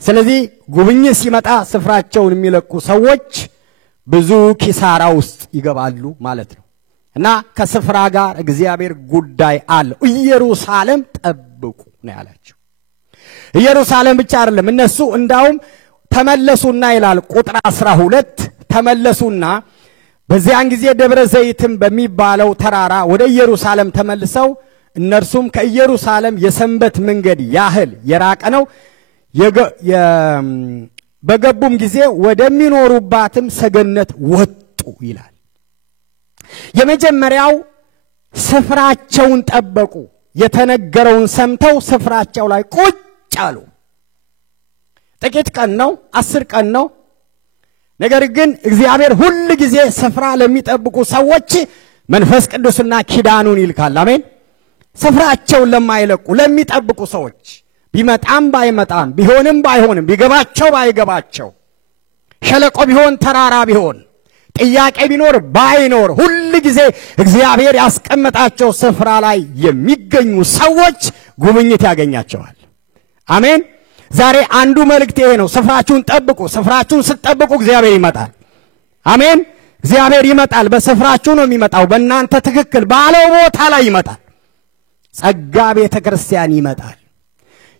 ስለዚህ ጉብኝት ሲመጣ ስፍራቸውን የሚለቁ ሰዎች ብዙ ኪሳራ ውስጥ ይገባሉ ማለት ነው። እና ከስፍራ ጋር እግዚአብሔር ጉዳይ አለው። ኢየሩሳሌም ጠብቁ ነው ያላቸው። ኢየሩሳሌም ብቻ አይደለም፣ እነሱ እንዳውም ተመለሱና ይላል ቁጥር 12 ተመለሱና በዚያን ጊዜ ደብረ ዘይትም በሚባለው ተራራ ወደ ኢየሩሳሌም ተመልሰው እነርሱም ከኢየሩሳሌም የሰንበት መንገድ ያህል የራቀ ነው በገቡም ጊዜ ወደሚኖሩባትም ሰገነት ወጡ ይላል። የመጀመሪያው ስፍራቸውን ጠበቁ። የተነገረውን ሰምተው ስፍራቸው ላይ ቁጭ አሉ። ጥቂት ቀን ነው፣ 10 ቀን ነው። ነገር ግን እግዚአብሔር ሁሉ ጊዜ ስፍራ ለሚጠብቁ ሰዎች መንፈስ ቅዱስና ኪዳኑን ይልካል። አሜን። ስፍራቸውን ለማይለቁ ለሚጠብቁ ሰዎች ቢመጣም ባይመጣም ቢሆንም ባይሆንም ቢገባቸው ባይገባቸው ሸለቆ ቢሆን ተራራ ቢሆን ጥያቄ ቢኖር ባይኖር ሁሉ ጊዜ እግዚአብሔር ያስቀመጣቸው ስፍራ ላይ የሚገኙ ሰዎች ጉብኝት ያገኛቸዋል። አሜን። ዛሬ አንዱ መልእክት ይሄ ነው። ስፍራችሁን ጠብቁ። ስፍራችሁን ስትጠብቁ እግዚአብሔር ይመጣል። አሜን። እግዚአብሔር ይመጣል። በስፍራችሁ ነው የሚመጣው። በእናንተ ትክክል ባለው ቦታ ላይ ይመጣል። ጸጋ ቤተክርስቲያን ይመጣል።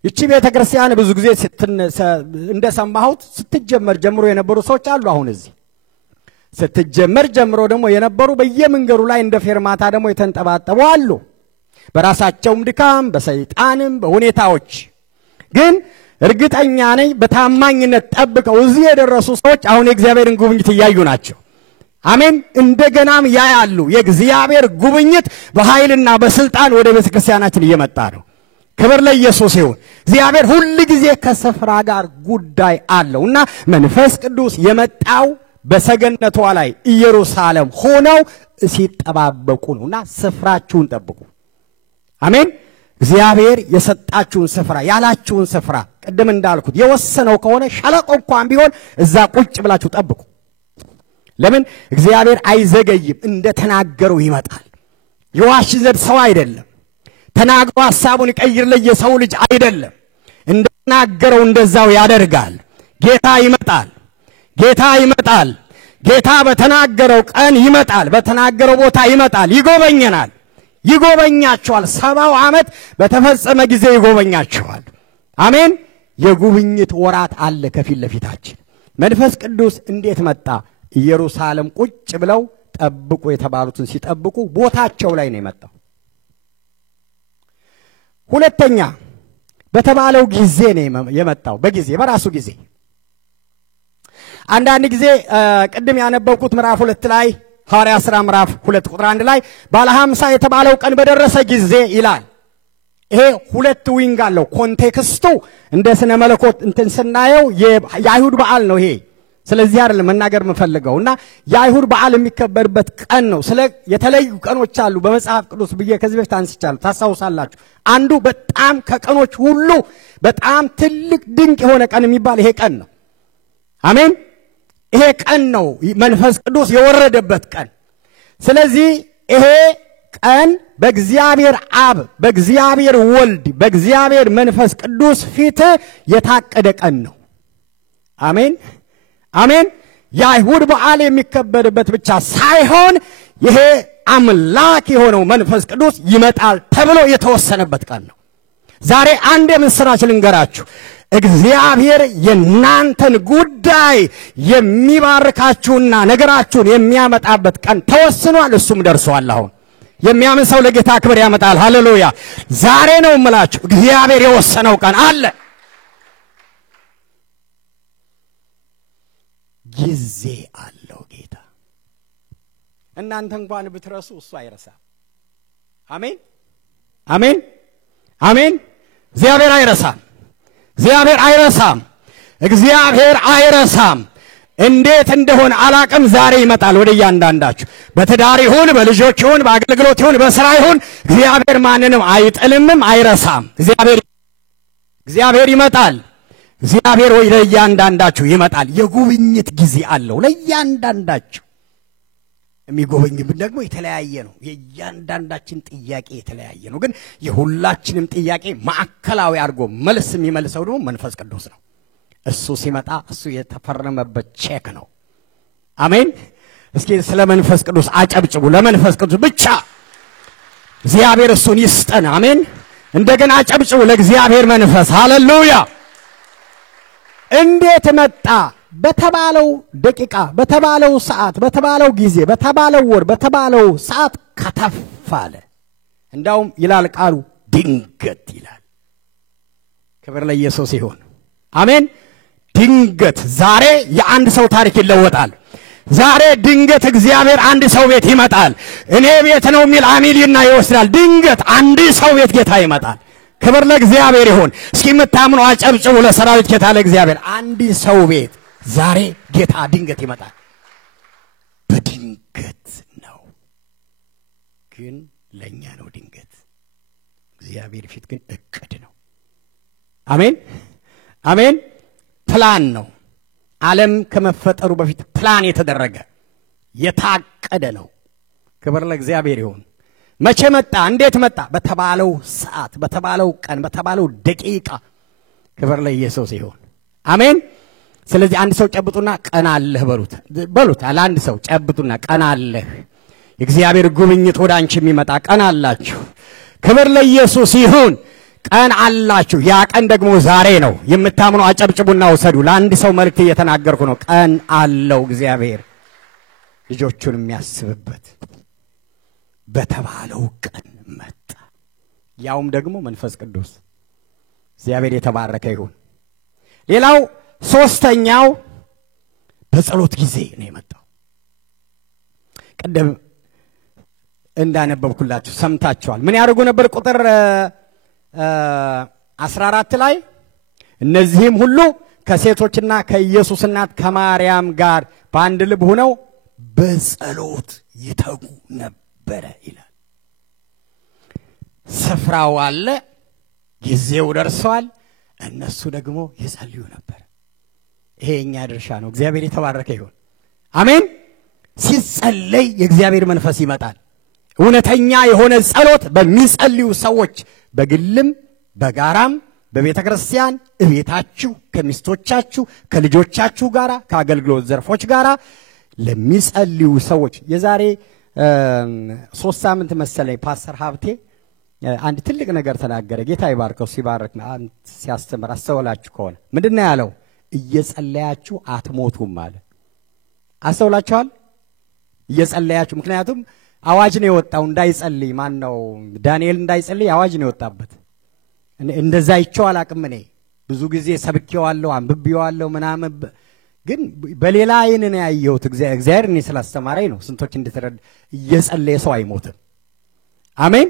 ይቺ ቤተክርስቲያን ብዙ ጊዜ እንደሰማሁት ስትጀመር ጀምሮ የነበሩ ሰዎች አሉ። አሁን እዚህ ስትጀመር ጀምሮ ደግሞ የነበሩ በየመንገዱ ላይ እንደ ፌርማታ ደግሞ የተንጠባጠቡ አሉ። በራሳቸውም ድካም በሰይጣንም በሁኔታዎች ግን እርግጠኛ ነኝ በታማኝነት ጠብቀው እዚህ የደረሱ ሰዎች አሁን የእግዚአብሔርን ጉብኝት ያዩ ናቸው። አሜን። እንደገናም ያያሉ። የእግዚአብሔር ጉብኝት በኃይልና በስልጣን ወደ ቤተክርስቲያናችን እየመጣ ነው። ክብር ለኢየሱስ ይሁን። እግዚአብሔር ሁሉ ጊዜ ከስፍራ ጋር ጉዳይ አለውና መንፈስ ቅዱስ የመጣው በሰገነቷ ላይ ኢየሩሳሌም ሆነው ሲጠባበቁ ነውና ስፍራችሁን ጠብቁ። አሜን። እግዚአብሔር የሰጣችሁን ስፍራ ያላችሁን ስፍራ ቀደም እንዳልኩት የወሰነው ከሆነ ሸለቆ እንኳን ቢሆን እዛ ቁጭ ብላችሁ ጠብቁ። ለምን? እግዚአብሔር አይዘገይም፣ እንደተናገረው ይመጣል። የዋሽ ዘንድ ሰው አይደለም። ተናግሮ ሐሳቡን ይቀይር ለየሰው ልጅ አይደለም። እንደተናገረው እንደዛው ያደርጋል። ጌታ ይመጣል። ጌታ ይመጣል። ጌታ በተናገረው ቀን ይመጣል። በተናገረው ቦታ ይመጣል። ይጎበኘናል። ይጎበኛቸዋል። 70 ዓመት በተፈጸመ ጊዜ ይጎበኛቸዋል። አሜን። የጉብኝት ወራት አለ ከፊት ለፊታችን። መንፈስ ቅዱስ እንዴት መጣ? ኢየሩሳሌም ቁጭ ብለው ጠብቁ የተባሉትን ሲጠብቁ ቦታቸው ላይ ነው የመጣው። ሁለተኛ በተባለው ጊዜ ነው የመጣው። በጊዜ በራሱ ጊዜ አንዳንድ ጊዜ ቅድም ያነበብኩት ምዕራፍ 2 ላይ ሐዋርያት ሥራ ምዕራፍ 2 ቁጥር 1 ላይ ባለ 50 የተባለው ቀን በደረሰ ጊዜ ይላል። ይሄ ሁለት ዊንግ አለው ኮንቴክስቱ እንደ ስነ መለኮት እንትን ስናየው የአይሁድ በዓል ነው ይሄ ስለዚህ አይደለም መናገር መፈልገውና የአይሁድ በዓል የሚከበርበት ቀን ነው ስለ የተለዩ ቀኖች አሉ በመጽሐፍ ቅዱስ ብዬ ከዚህ በፊት አንስቻለሁ ታሳውሳላችሁ አንዱ በጣም ከቀኖች ሁሉ በጣም ትልቅ ድንቅ የሆነ ቀን የሚባል ይሄ ቀን ነው አሜን ይሄ ቀን ነው መንፈስ ቅዱስ የወረደበት ቀን ስለዚህ ይሄ ቀን በእግዚአብሔር አብ በእግዚአብሔር ወልድ በእግዚአብሔር መንፈስ ቅዱስ ፊት የታቀደ ቀን ነው አሜን አሜን የአይሁድ በዓል የሚከበርበት ብቻ ሳይሆን ይሄ አምላክ የሆነው መንፈስ ቅዱስ ይመጣል ተብሎ የተወሰነበት ቀን ነው ዛሬ አንድ የምስራች ልንገራችሁ እግዚአብሔር የናንተን ጉዳይ የሚባርካችሁና ነገራችሁን የሚያመጣበት ቀን ተወስኗል እሱም ደርሷል አሁን የሚያምን ሰው ለጌታ ክብር ያመጣል ሃሌሉያ ዛሬ ነው እምላችሁ እግዚአብሔር የወሰነው ቀን አለ ጊዜ አለው ጌታ እናንተ እንኳን ብትረሱ እሱ አይረሳም አሜን አሜን አሜን እግዚአብሔር አይረሳም እግዚአብሔር አይረሳም እንዴት እንደሆነ አላቅም ዛሬ ይመጣል ወደ ያንዳንዳችሁ በትዳር ይሁን በልጆች ይሁን በአገልግሎት ይሁን በሥራ ይሁን እግዚአብሔር ማንንም አይጥልምም አይረሳም እግዚአብሔር ይመጣል እግዚአብሔር ወይ ለያንዳንዳችሁ ይመጣል የጉብኝት ጊዜ አለው ለያንዳንዳችሁ የሚጎበኝብን ደግሞ የተለያየ ነው የያንዳንዳችን ጥያቄ የተለያየ ነው ግን የሁላችንም ጥያቄ ማዕከላዊ አድርጎ መልስ የሚመልሰው ደግሞ መንፈስ ቅዱስ ነው እሱ ሲመጣ እሱ የተፈረመበት ቼክ ነው አሜን እስኪ ስለ መንፈስ ቅዱስ አጨብጭቡ ለመንፈስ ቅዱስ ብቻ እግዚአብሔር እሱን ይስጠን አሜን እንደገና አጨብጭቡ ለእግዚአብሔር መንፈስ ሃሌሉያ እንዴት መጣ በተባለው ደቂቃ በተባለው ሰዓት በተባለው ጊዜ በተባለው ወር በተባለው ሰዓት ከተፋለ እንዳውም ይላል ቃሉ ድንገት ይላል ክብር ለኢየሱስ ይሁን አሜን ድንገት ዛሬ የአንድ ሰው ታሪክ ይለወጣል ዛሬ ድንገት እግዚአብሔር አንድ ሰው ቤት ይመጣል እኔ ቤት ነው የሚል አሚልና ይወስዳል ድንገት አንድ ሰው ቤት ጌታ ይመጣል ክብር ለእግዚአብሔር ይሁን እስኪ መታምኑ አጨብጭቡ ለሰራዊት ጌታ ለእግዚአብሔር አንድ ሰው ቤት ዛሬ ጌታ ድንገት ይመጣል በድንገት ነው ግን ለኛ ነው ድንገት እግዚአብሔር ፊት ግን እቅድ ነው አሜን አሜን ፕላን ነው ዓለም ከመፈጠሩ በፊት ፕላን የተደረገ የታቀደ ነው ክብር ለእግዚአብሔር ይሁን መቼ መጣ እንዴት መጣ በተባለው ሰዓት በተባለው ቀን በተባለው ደቂቃ ክብር ለኢየሱስ ይሁን አሜን ስለዚህ አንድ ሰው ጨብጡና ቀን አለህ በሉት አንድ ሰው ጨብጡና ቀን አለህ እግዚአብሔር ጉብኝት ወደ አንቺ የሚመጣ ቀን አላችሁ ክብር ለኢየሱስ ይሁን ቀን አላችሁ ያ ቀን ደግሞ ዛሬ ነው የምታምኑ አጨብጭቡና ወሰዱ ለአንድ ሰው መልእክት እየተናገርኩ ነው ቀን አለው እግዚአብሔር ልጆቹን የሚያስብበት በተባለው ቀን መጣ ያውም ደግሞ መንፈስ ቅዱስ እግዚአብሔር የተባረከ ይሁን ሌላው ሶስተኛው በጸሎት ጊዜ ነው የመጣው ቀደም እንዳነበብኩላችሁ ሰምታችኋል ምን ያደርጉ ነበር ቁጥር 14 ላይ እነዚህም ሁሉ ከሴቶችና ከኢየሱስ እናት ከማርያም ጋር በአንድ ልብ ሆነው በጸሎት ይተጉ ነበር ይላል ስፍራው አለ ጊዜው ደርሷል እነሱ ደግሞ ይጸልዩ ነበር ይሄኛ ድርሻ ነው እግዚአብሔር የተባረከ ይሁን አሜን ሲጸለይ የእግዚአብሔር መንፈስ ይመጣል እውነተኛ የሆነ ጸሎት በሚጸልዩ ሰዎች በግልም በጋራም በቤተክርስቲያን እቤታችሁ ከሚስቶቻችሁ ከልጆቻችሁ ጋራ ከአገልግሎት ዘርፎች ጋራ ለሚጸልዩ ሰዎች የዛሬ 3 ሳምንት መሰለኝ ፓስተር ሀብቴ አንድ ትልቅ ነገር ተናገረ ጌታ ይባርከው ሲባርክ ሲያስተምር አስተውላችሁ ከሆነ ምንድነው ያለው እየጸለያችሁ አትሞቱም ማለት አስተውላችኋል እየጸለያችሁ ምክንያቱም አዋጅ ነው የወጣው እንዳይጸልይ ማን ነው ዳንኤል እንዳይጸልይ አዋጅ ነው የወጣበት እንደዛ ይቻላል አቅም እኔ ብዙ ጊዜ ሰብኬዋለሁ አንብቤዋለሁ ምናምን ግን በሌላ አይን ነው ያየሁት እግዚአብሔር እኔ ስላስተማረኝ ነው ስንቶች እንድትረድ እየጸለየ ሰው አይሞትም አሜን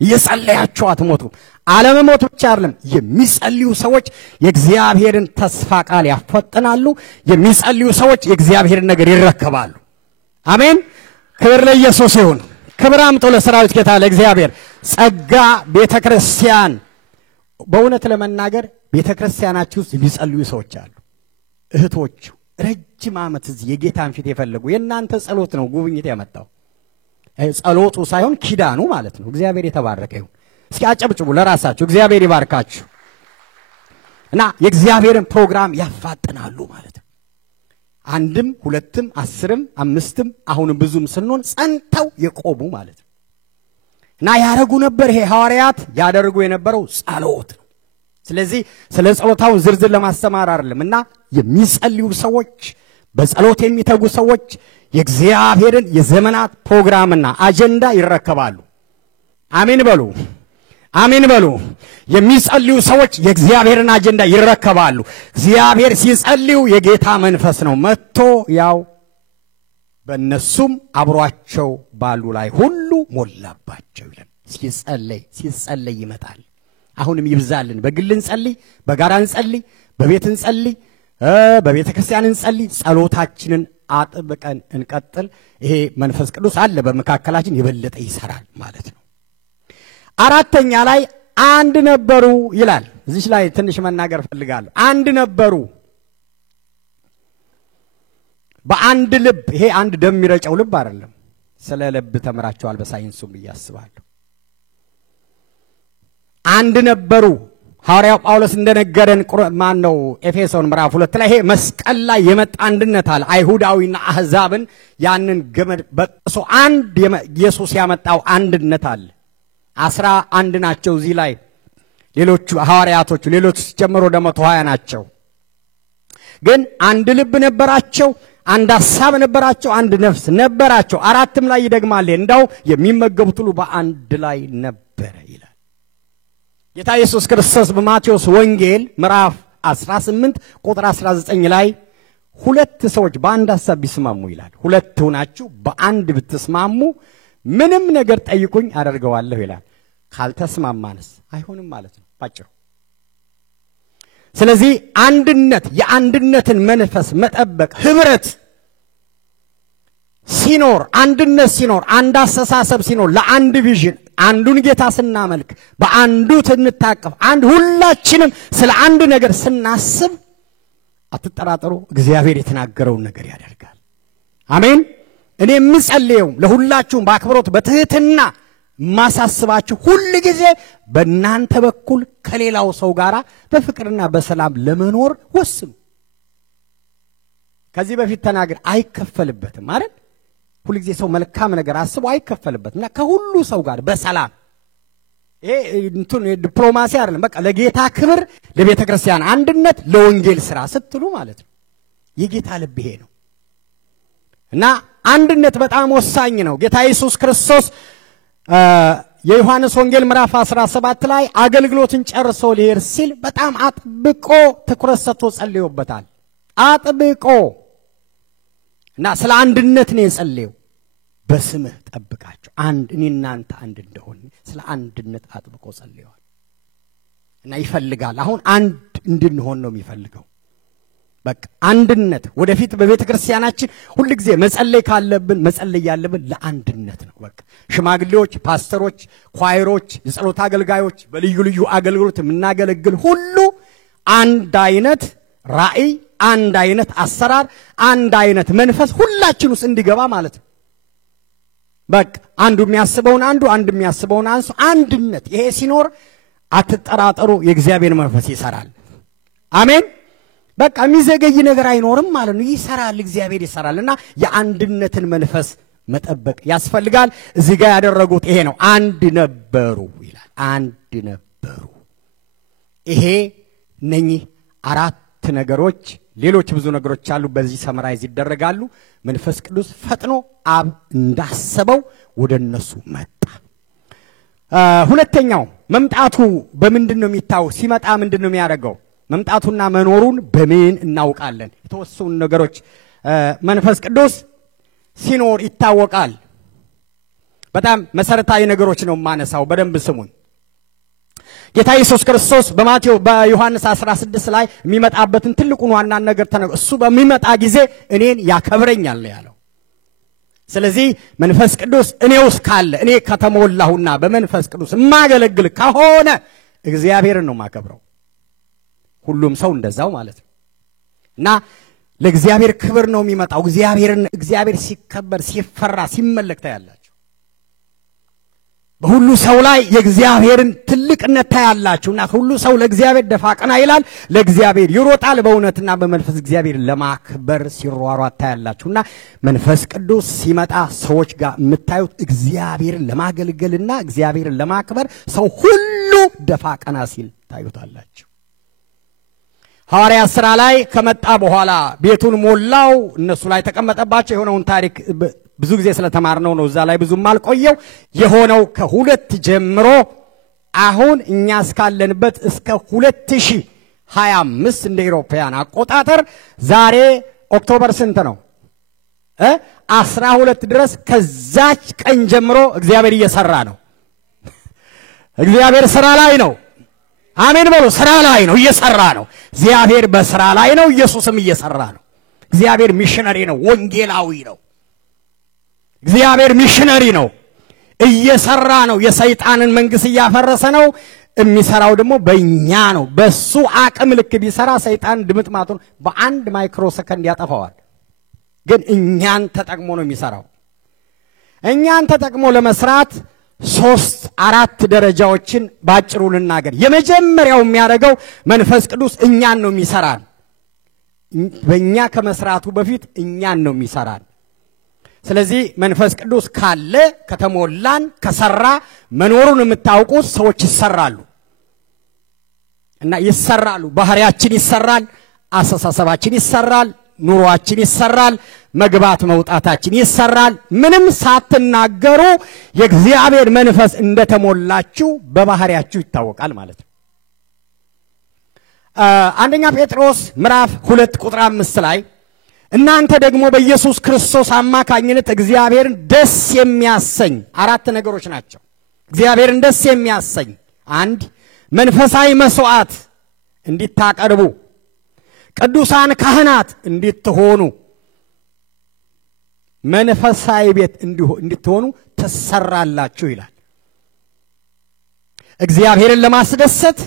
እየጸለያችሁ አትሞቱም። አለመሞት ብቻ አይደለም፣ የሚጸልዩ ሰዎች የእግዚአብሔርን ተስፋ ቃል ያፈጥናሉ። የሚጸልዩ ሰዎች የእግዚአብሔርን ነገር ይረከባሉ። አሜን። ክብር ለኢየሱስ ይሁን። ክብር አምጡ ለሰራዊት ጌታ ለእግዚአብሔር። ጸጋ ቤተክርስቲያን በእውነት ለመናገር ቤተክርስቲያናችሁ ውስጥ የሚጸልዩ ሰዎች አሉ። እህቶች ረጅም ዓመት እዚህ የጌታን ፊት የፈለጉ የእናንተ ጸሎት ነው ጉብኝት ያመጣው። ጸሎቱ ሳይሆን ኪዳኑ ማለት ነው። እግዚአብሔር የተባረከ ይሁን። እስኪ አጨብጭቡ ለራሳችሁ። እግዚአብሔር ይባርካችሁ። እና የእግዚአብሔርን ፕሮግራም ያፋጥናሉ ማለት ነው። አንድም ሁለትም 10ም 5ም አሁንም ብዙም ስንሆን ጸንተው የቆሙ ማለት ነው። እና ያደርጉ ነበር። ይሄ ሐዋርያት ያደርጉ የነበረው ጸሎት ነው። ስለዚህ ስለ ጸሎታው ዝርዝር ለማስተማር አይደለም። እና የሚጸልዩ ሰዎች በጸሎት የሚተጉ ሰዎች የእግዚአብሔርን የዘመናት ፕሮግራምና አጀንዳ ይረከባሉ። አሜን በሉ። አሜን በሉ። የሚጸልዩ ሰዎች የእግዚአብሔርን አጀንዳ ይረከባሉ። እግዚአብሔር ሲጸልዩ የጌታ መንፈስ ነው መጥቶ ያው በእነሱም አብሯቸው ባሉ ላይ ሁሉ ሞላባቸው ይላል። ሲጸለይ ይመጣል። አሁንም ይብዛልን። በግል እንጸልይ፣ በጋራ እንጸልይ፣ በቤት እንጸልይ፣ በቤተ ክርስቲያን እንጸልይ። ጸሎታችንን አጥብቀን እንቀጥል። ይሄ መንፈስ ቅዱስ አለ በመካከላችን የበለጠ ይሰራል ማለት ነው። አራተኛ ላይ አንድ ነበሩ ይላል። እዚህ ላይ ትንሽ መናገር ፈልጋለሁ። አንድ ነበሩ በአንድ ልብ። ይሄ አንድ ደም የሚረጨው ልብ አይደለም። ስለ ልብ ተምራችኋል በሳይንሱም ያስባለሁ። አንድ ነበሩ። ሐዋርያው ጳውሎስ እንደነገረን ማን ነው ኤፌሶን ምዕራፍ 2 ላይ ይሄ መስቀል ላይ የመጣ አንድነት አለ። አይሁዳዊና አህዛብን ያንን ገመድ በጥሶ አንድ ኢየሱስ ያመጣው አንድነት አለ። 11 ናቸው እዚህ ላይ። ሌሎቹ ሐዋርያቶቹ ሌሎቹ ሲጨመሩ ወደ 120 ናቸው። ግን አንድ ልብ ነበራቸው፣ አንድ ሐሳብ ነበራቸው፣ አንድ ነፍስ ነበራቸው። 4ም ላይ ይደግማል። እንዳው የሚመገቡት ሁሉ በአንድ ላይ ነበረ ይላል። ጌታ ኢየሱስ ክርስቶስ በማቴዎስ ወንጌል ምዕራፍ 18 ቁጥር 19 ላይ ሁለት ሰዎች በአንድ ሐሳብ ቢስማሙ ይላል። ሁለት ሆናችሁ በአንድ ብትስማሙ ምንም ነገር ጠይቁኝ አደርገዋለሁ ይላል። ካልተስማማንስ አይሆንም ማለት ነው ባጭሩ። ስለዚህ አንድነት፣ የአንድነትን መንፈስ መጠበቅ፣ ህብረት ሲኖር፣ አንድነት ሲኖር፣ አንድ አስተሳሰብ ሲኖር፣ ለአንድ ቪዥን አንዱን ጌታ ስናመልክ፣ በአንዱ ትንታቀፍ፣ አንድ ሁላችንም ስለ አንድ ነገር ስናስብ አትጠራጠሩ፣ እግዚአብሔር የተናገረውን ነገር ያደርጋል። አሜን። እኔ የምጸልየው ለሁላችሁም በአክብሮት በትህትና ማሳስባችሁ ሁሉ ጊዜ በእናንተ በኩል ከሌላው ሰው ጋራ በፍቅርና በሰላም ለመኖር ወስኑ። ከዚህ በፊት ተናገር አይከፈልበትም ማለት ሁሉ ጊዜ ሰው መልካም ነገር አስቦ አይከፈልበትምና ከሁሉ ሰው ጋር በሰላም ይሄ ዲፕሎማሲ አይደለም። በቃ ለጌታ ክብር፣ ለቤተ ክርስቲያን አንድነት፣ ለወንጌል ሥራ ስትሉ ማለት ነው። የጌታ ልብ ይሄ ነው። እና አንድነት በጣም ወሳኝ ነው። ጌታ ኢየሱስ ክርስቶስ የዮሐንስ ወንጌል ምዕራፍ 17 ላይ አገልግሎትን ጨርሶ ሊሄድ ሲል በጣም አጥብቆ ትኩረት ሰጥቶ ጸልዮበታል። አጥብቆ እና ስለ አንድነት ነው የጸለየው። በስምህ ጠብቃቸው፣ አንድ እኔ እናንተ አንድ እንደሆነ ስለ አንድነት አጥብቆ ጸልየዋል። እና ይፈልጋል አሁን አንድ እንድንሆን ነው የሚፈልገው። በቃ አንድነት ወደፊት በቤተ ክርስቲያናችን ሁሉ ጊዜ መጸለይ ካለብን መጸለይ ያለብን ለአንድነት ነው። በቃ ሽማግሌዎች፣ ፓስተሮች፣ ኳይሮች፣ የጸሎት አገልጋዮች፣ በልዩ ልዩ አገልግሎት የምናገለግል ሁሉ አንድ አይነት ራእይ፣ አንድ አይነት አሰራር፣ አንድ አይነት መንፈስ ሁላችን ውስጥ እንዲገባ ማለት ነው። በቃ አንዱ የሚያስበውን አንዱ የሚያስበውን አንሱ፣ አንድነት ይሄ ሲኖር አትጠራጠሩ የእግዚአብሔር መንፈስ ይሰራል። አሜን። በቃ የሚዘገይ ነገር አይኖርም ማለት ነው። ይሰራል፣ እግዚአብሔር ይሰራልና የአንድነትን መንፈስ መጠበቅ ያስፈልጋል። እዚህ ጋር ያደረጉት ይሄ ነው። አንድ ነበሩ ይላል። አንድ ነበሩ። ይሄ እነኚህ 4 ነገሮች፣ ሌሎች ብዙ ነገሮች አሉ፣ በዚህ ሰመራይዝ ይደረጋሉ። መንፈስ ቅዱስ ፈጥኖ አብ እንዳሰበው ወደ እነሱ መጣ። ሁለተኛው መምጣቱ በምንድን ነው የሚታወው? ሲመጣ ምንድን ነው የሚያደርገው? መምጣቱና መኖሩን በምን እናውቃለን? የተወሰኑ ነገሮች መንፈስ ቅዱስ ሲኖር ይታወቃል። በጣም መሰረታዊ ነገሮች ነው ማነሳው በደንብ ስሙን ጌታ ኢየሱስ ክርስቶስ በዮሐንስ 16 ላይ የሚመጣበትን ትልቁን ዋና ነገር ተነግሮ እሱ በሚመጣ ጊዜ እኔን ያከብረኛል ያለው ስለዚህ መንፈስ ቅዱስ እኔውስ ካለ እኔ ከተሞላሁና በመንፈስ ቅዱስ ማገለግል ከሆነ እግዚአብሔርን ነው ማከብረው ሁሉም ሰው እንደዛው ማለት ነው እና ለእግዚአብሔር ክብር ነው የሚመጣው እግዚአብሔር ሲከበር ሲፈራ ሲመለክ ታያላችሁ በሁሉ ሰው ላይ የእግዚአብሔርን ትልቅነት ታያላችሁና ሁሉ ሰው ለእግዚአብሔር ደፋ ቀና ይላል ለእግዚአብሔር ይሮጣል በእውነትና በመንፈስ እግዚአብሔር ለማክበር ሲሯሯጥ ታያላችሁና መንፈስ ቅዱስ ሲመጣ ሰዎች ጋር የምታዩት እግዚአብሔርን ለማገልገልና እግዚአብሔርን ለማክበር ሰው ሁሉ ደፋ ቀና ሲል ታዩታላችሁ ሐዋርያት ሥራ ላይ ከመጣ በኋላ ቤቱን ሞላው እነሱ ላይ ተቀመጠባቸው የሆነውን ታሪክ ብዙ ጊዜ ስለተማርነው ነው እዛ ላይ ብዙም አልቆየው የሆነው ከ2 ጀምሮ አሁን እኛ እስካለንበት እስከ 2025 እንደ ኢሮፓያን አቆጣጠር ዛሬ ኦክቶበር ስንት ነው 12 ድረስ ከዛች ቀን ጀምሮ እግዚአብሔር እየሰራ ነው እግዚአብሔር ሥራ ላይ ነው አሜን በሉ ሥራ ላይ ነው እየሰራ ነው እግዚአብሔር በሥራ ላይ ነው ኢየሱስም እየሰራ ነው እግዚአብሔር ሚሽነሪ ነው ወንጌላዊ ነው እግዚአብሔር ሚሽነሪ ነው እየሰራ ነው የሰይጣንን መንግስት ያፈረሰ ነው የሚሰራው ደግሞ በእኛ ነው በሱ አቅም ልክ ቢሰራ ሰይጣን ድምጥማቱን በአንድ ማይክሮ ሰከንድ ያጠፋዋል ግን እኛን ተጠቅሞ ነው የሚሰራው እኛን ተጠቅሞ ለመስራት 3-4 ደረጃዎችን ባጭሩ ልናገር የመጀመሪያው የሚያደርገው መንፈስ ቅዱስ እኛን ነው የሚሰራን በእኛ ከመስራቱ በፊት እኛን ነው የሚሰራን ስለዚህ መንፈስ ቅዱስ ካለ ከተሞላን ከሰራ መኖሩን የምታውቁት ሰዎች ይሰራሉ እና ይሰራሉ ባህሪያችን ይሰራል አስተሳሰባችን ይሰራል ኑሮአችን ይሰራል መግባት መውጣታችን ይሰራል ምንም ሳትናገሩ የእግዚአብሔር መንፈስ እንደተሞላችሁ በባህሪያችሁ ይታወቃል ማለት ነው አንደኛ ጴጥሮስ ምዕራፍ 2 ቁጥር 5 ላይ እናንተ ደግሞ በኢየሱስ ክርስቶስ አማካኝነት እግዚአብሔርን ደስ የሚያሰኝ 4 ነገሮች ናቸው እግዚአብሔርን ደስ የሚያሰኝ 1 መንፈሳዊ መስዋዕት እንዲታቀርቡ ቅዱሳን ካህናት እንድትሆኑ መንፈሳዊ ቤት እንድትሆኑ ተሰራላችሁ ይላል እግዚአብሔርን ለማስደሰት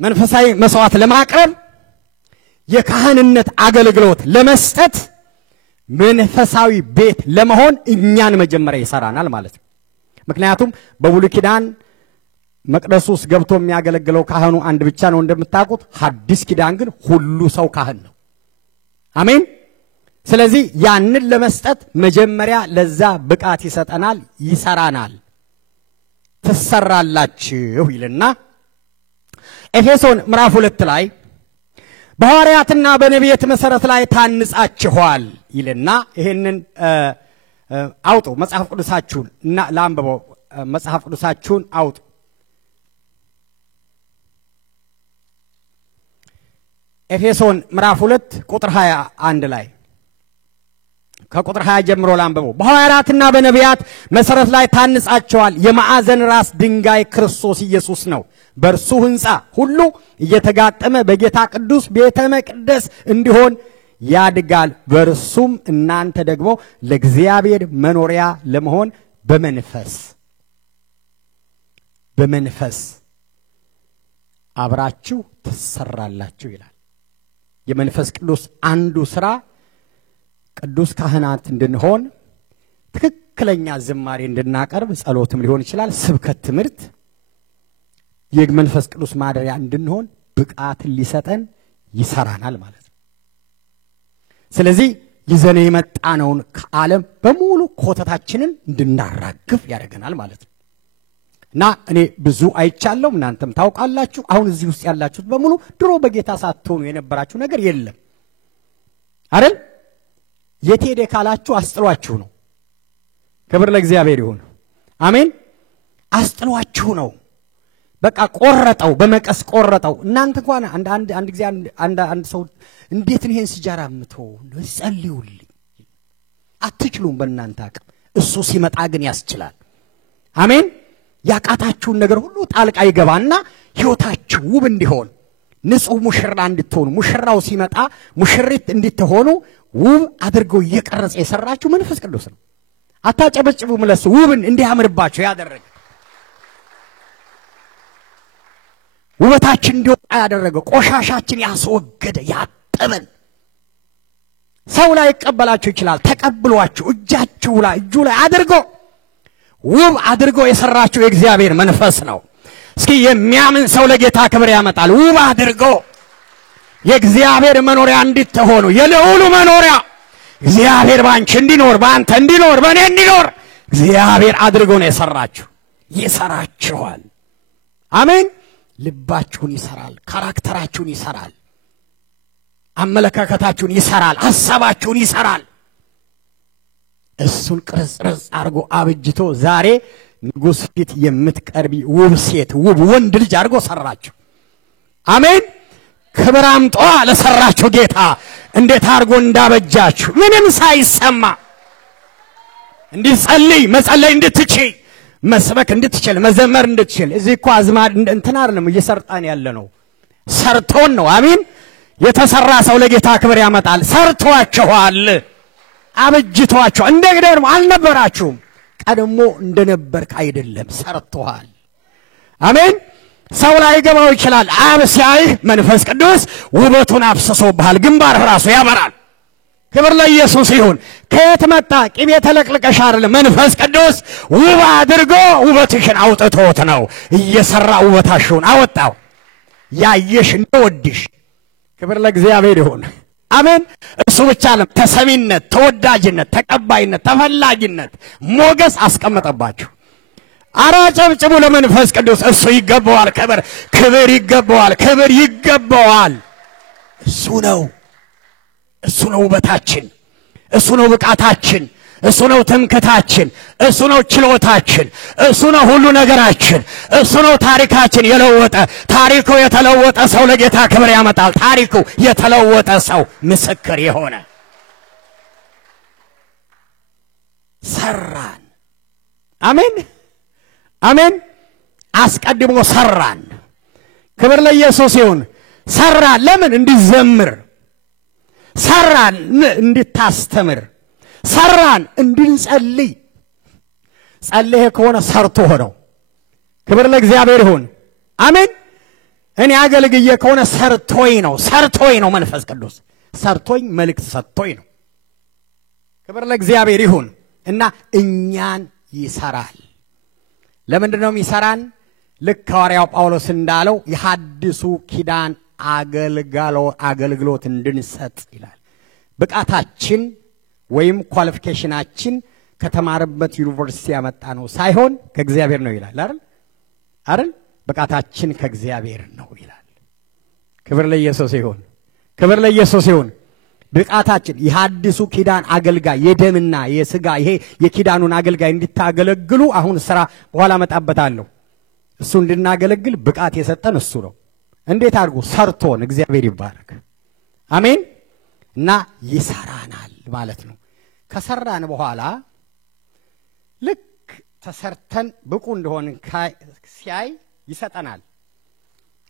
መንፈሳዊ መስዋዕት ለማቅረብ የካህንነት አገልግሎት ለመስጠት መንፈሳዊ ቤት ለመሆን እኛን መጀመሪያ ይሰራናል ማለት ነው ምክንያቱም በብሉይ ኪዳን መቅደሱስ ገብቶ የሚያገለግለው ካህኑ አንድ ብቻ ነው እንደምታውቁት ሐዲስ ኪዳን ግን ሁሉ ሰው ካህን ነው አሜን ስለዚህ ያንን ለመስጠት መጀመሪያ ለዛ ብቃት ይሰጠናል ይሰራናል ተሰራላችሁ ይልና ኤፌሶን ምዕራፍ 2 ላይ በሐዋርያትና በነቢያት መሰረት ላይ ታንጻችኋል ይልና ይሄንን አውጡ መጽሐፍ ቅዱሳችሁን እና ላንብበው መጽሐፍ ቅዱሳችሁን አውጡ ኤፌሶን ምዕራፍ 2 ቁጥር 21 ላይ ከቁጥር 20 ጀምሮ ላንብበው በሐዋርያትና በነቢያት መሰረት ላይ ታንጻችኋል የማዕዘን ራስ ድንጋይ ክርስቶስ ኢየሱስ ነው በርሱ ህንጻ ሁሉ እየተጋጠመ በጌታ ቅዱስ ቤተ መቅደስ እንዲሆን ያድጋል በርሱም እናንተ ደግሞ ለእግዚአብሔር መኖሪያ ለመሆን በመንፈስ አብራችሁ ተሰራላችሁ ይላል የመንፈስ ቅዱስ አንዱ ስራ ቅዱስ ካህናት እንድንሆን ትክክለኛ ዝማሬ እንድናቀርብ ጸሎትም ሊሆን ይችላል ስብከት ትምህርት የመንፈስ ቅዱስ ማደሪያ እንድንሆን ብቃት ሊሰጠን ይሰራናል ማለት ነው ስለዚህ ይዘነ የመጣነውን ከዓለም በሙሉ ኮተታችንን እንድናራግፍ ያደርገናል ማለት ነው እና እኔ ብዙ አይቻለሁ እናንተም ታውቃላችሁ አሁን እዚህ ውስጥ ያላችሁት በሙሉ ድሮ በጌታ ሳትሆኑ የነበራችሁ ነገር የለም አይደል የቴደ ካላችሁ አስጥሏችሁ ነው ክብር ለእግዚአብሔር ይሁን አሜን አስጥሏችሁ ነው በቃ ቆረጠው በመቀስ ቆረጠው እናንተ እንኳን አንድ ጊዜ አንድ ሰው እንዴት ነው ይሄን ሲጃራ ምቶ ጸልዩልኝ አትችሉም በእናንተ አቅም እሱ ሲመጣ ግን ያስችላል። አሜን። ያቃታችሁን ነገር ሁሉ ጣልቃ ይገባና ሕይወታችሁ ውብ እንዲሆን ንጹህ ሙሽራ እንድትሆኑ ሙሽራው ሲመጣ ሙሽሪት እንድትሆኑ ውብ አድርጎ እየቀረጸ የሰራችሁ መንፈስ ቅዱስ ነው። አታጨበጭቡም ለሱ ውብን እንዲያምርባችሁ ያደረገ ውበታችን እንዲወጣ ያደረገ ቆሻሻችን ያስወገደ ያጠበን ሰው ላይ ይቀበላችሁ ይችላል። ተቀብሏችሁ እጁ ላይ አድርጎ ውብ አድርጎ የሰራችሁ የእግዚአብሔር መንፈስ ነው። እስኪ የሚያምን ሰው ለጌታ ክብር ያመጣል። ውብ አድርጎ የእግዚአብሔር መኖሪያ እንድትሆኑ የልዑሉ መኖሪያ እግዚአብሔር ባንቺ እንዲኖር ባንተ እንዲኖር በእኔ እንዲኖር እግዚአብሔር አድርጎ ነው የሰራችሁ። ይሰራችኋል። አሜን። ልባችሁን ይሰራል፣ ካራክተራችሁን ይሰራል፣ አመለካከታችሁን ይሰራል፣ ሐሳባችሁን ይሰራል። እሱን ቅርጽ አድርጎ አብጅቶ ዛሬ ንጉሥ ፊት የምትቀርቢ ውብ ሴት ውብ ወንድ ልጅ አድርጎ ሰራችሁ። አሜን። ክብር አምጧ ለሰራችሁ ጌታ እንዴት አድርጎ እንዳበጃችሁ ምንም ሳይሰማ እንድትጸልይ መጸለይ እንድትችል መስበክ እንድትችል መዘመር እንድትችል እዚህ እኮ አዝማድ እንትና አይደለም እየሰርጣን ያለ ነው ሰርቶን ነው። አሜን። የተሰራ ሰው ለጌታ ክብር ያመጣል። ሰርቷችኋል፣ አበጅቷችሁ እንደገና ደግሞ አልነበራችሁም ቀድሞ እንደነበርክ አይደለም ሰርቷል። አሜን። ሰው ላይ ገባው ይችላል። አብ ሲያይህ መንፈስ ቅዱስ ውበቱን አፍስሶብሃል። ግንባር ራሱ ያበራል። ክብር ለኢየሱስ ይሁን። ከየት መጣ? ቅቤ ተለቅልቀሽ አይደለም። መንፈስ ቅዱስ ውብ አድርጎ ውበትሽን አውጥቶት ነው እየሰራ ውበታሽውን አወጣው ያየሽ እንደወድሽ። ክብር ለእግዚአብሔር ይሁን። አሜን። እሱ ብቻ አይደለም፣ ተሰሚነት፣ ተወዳጅነት፣ ተቀባይነት፣ ተፈላጊነት፣ ሞገስ አስቀመጠባችሁ። አራጨብጭቡ ለመንፈስ ቅዱስ። እሱ ይገባዋል ክብር፣ ክብር ይገባዋል፣ ክብር ይገባዋል። እሱ ነው ውበታችን፣ እሱ ነው ብቃታችን፣ እሱ ነው ትምክታችን፣ እሱ ነው ችሎታችን፣ እሱ ነው ሁሉ ነገራችን፣ እሱ ነው ታሪካችን የለወጠ። ታሪኩ የተለወጠ ሰው ለጌታ ክብር ያመጣል። ታሪኩ የተለወጠ ሰው ምስክር የሆነ ሰራን። አሜን አሜን። አስቀድሞ ሰራን። ክብር ለኢየሱስ ይሁን። ሰራን ለምን? እንድዘምር ሰራን፣ እንድታስተምር ሰራን፣ እንድንጸልይ። ጸልየ ከሆነ ሰርቶ ሆነው። ክብር ለእግዚአብሔር ይሁን። አሜን። እኔ አገልግዬ ከሆነ ሰርቶኝ ነው መንፈስ ቅዱስ ሰርቶኝ መልእክት ሰጥቶኝ ነው። ክብር ለእግዚአብሔር ይሁን። እና እኛን ይሰራል። ለምንድን ነው የሚሰራን? ልክ ሐዋርያው ጳውሎስ እንዳለው የሐዲሱ ኪዳን አገልግሎት እንድንሰጥ ይላል። ብቃታችን ወይም ኳሊፊኬሽናችን ከተማረበት ዩኒቨርሲቲ ያመጣ ነው ሳይሆን ከእግዚአብሔር ነው ይላል አይደል? ብቃታችን ከእግዚአብሔር ነው ይላል። ክብር ለኢየሱስ ይሁን። ክብር ለኢየሱስ ይሁን። ብቃታችን የሐዲሱ ኪዳን አገልጋይ የደምና የሥጋ ይሄ የኪዳኑን አገልጋይ እንድታገለግሉ አሁን ስራ በኋላ መጣበታለሁ። እሱ እንድናገለግል ብቃት የሰጠን እሱ ነው። እንዴት አድርጎ ሰርቶን። እግዚአብሔር ይባረክ። አሜን። እና ይሰራናል ማለት ነው። ከሰራን በኋላ ልክ ተሰርተን ብቁ እንደሆን ሲያይ ይሰጠናል።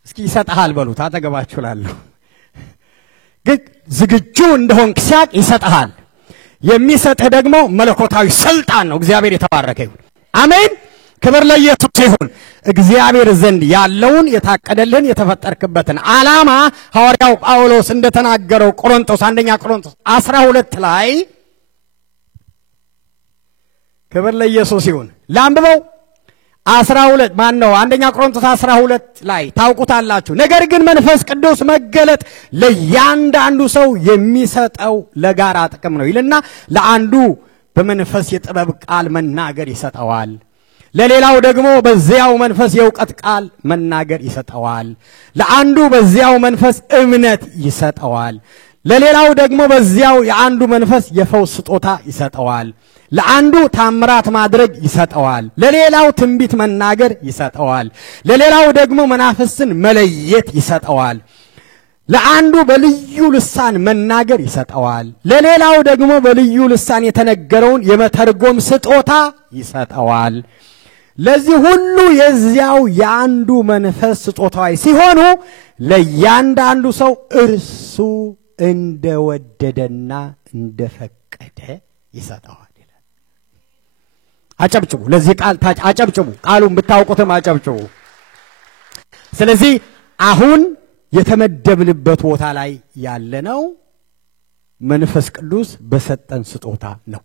እስኪ ይሰጣል በሉት አጠገባችሁ ላለሁ። ግን ዝግጁ እንደሆን ሲያቅ ይሰጣል። የሚሰጥህ ደግሞ መለኮታዊ ስልጣን ነው። እግዚአብሔር የተባረከ ይሁን። አሜን። ክብር ለኢየሱስ ይሁን። እግዚአብሔር ዘንድ ያለውን የታቀደልን የተፈጠርክበትን ዓላማ ሐዋርያው ጳውሎስ እንደተናገረው አንደኛ ቆሮንቶስ 12 ላይ ክብር ለኢየሱስ ይሁን። ላንብበው 12 አንደኛ ቆሮንቶስ 12 ላይ ታውቁታላችሁ። ነገር ግን መንፈስ ቅዱስ መገለጥ ለእያንዳንዱ ሰው የሚሰጠው ለጋራ ጥቅም ነው ይልና ለአንዱ በመንፈስ የጥበብ ቃል መናገር ይሰጠዋል፣ ለሌላው ደግሞ በዚያው መንፈስ የእውቀት ቃል መናገር ይሰጠዋል፣ ለአንዱ በዚያው መንፈስ እምነት ይሰጠዋል፣ ለሌላው ደግሞ በዚያው የአንዱ መንፈስ የፈውስ ስጦታ ይሰጠዋል፣ ለአንዱ ታምራት ማድረግ ይሰጠዋል፣ ለሌላው ትንቢት መናገር ይሰጠዋል፣ ለሌላው ደግሞ መናፍስትን መለየት ይሰጠዋል፣ ለአንዱ በልዩ ልሳን መናገር ይሰጠዋል፣ ለሌላው ደግሞ በልዩ ልሳን የተነገረውን የመተርጎም ስጦታ ይሰጠዋል። ለዚህ ሁሉ የዚያው የአንዱ መንፈስ ስጦታዎች ሲሆኑ ለእያንዳንዱ ሰው እርሱ እንደወደደና እንደፈቀደ ይሰጠዋል ይላል። አጨብጭቡ፣ ለዚህ ቃል አጨብጭቡ፣ ቃሉን ብታውቁትም አጨብጭቡ። ስለዚህ አሁን የተመደብንበት ቦታ ላይ ያለነው መንፈስ ቅዱስ በሰጠን ስጦታ ነው።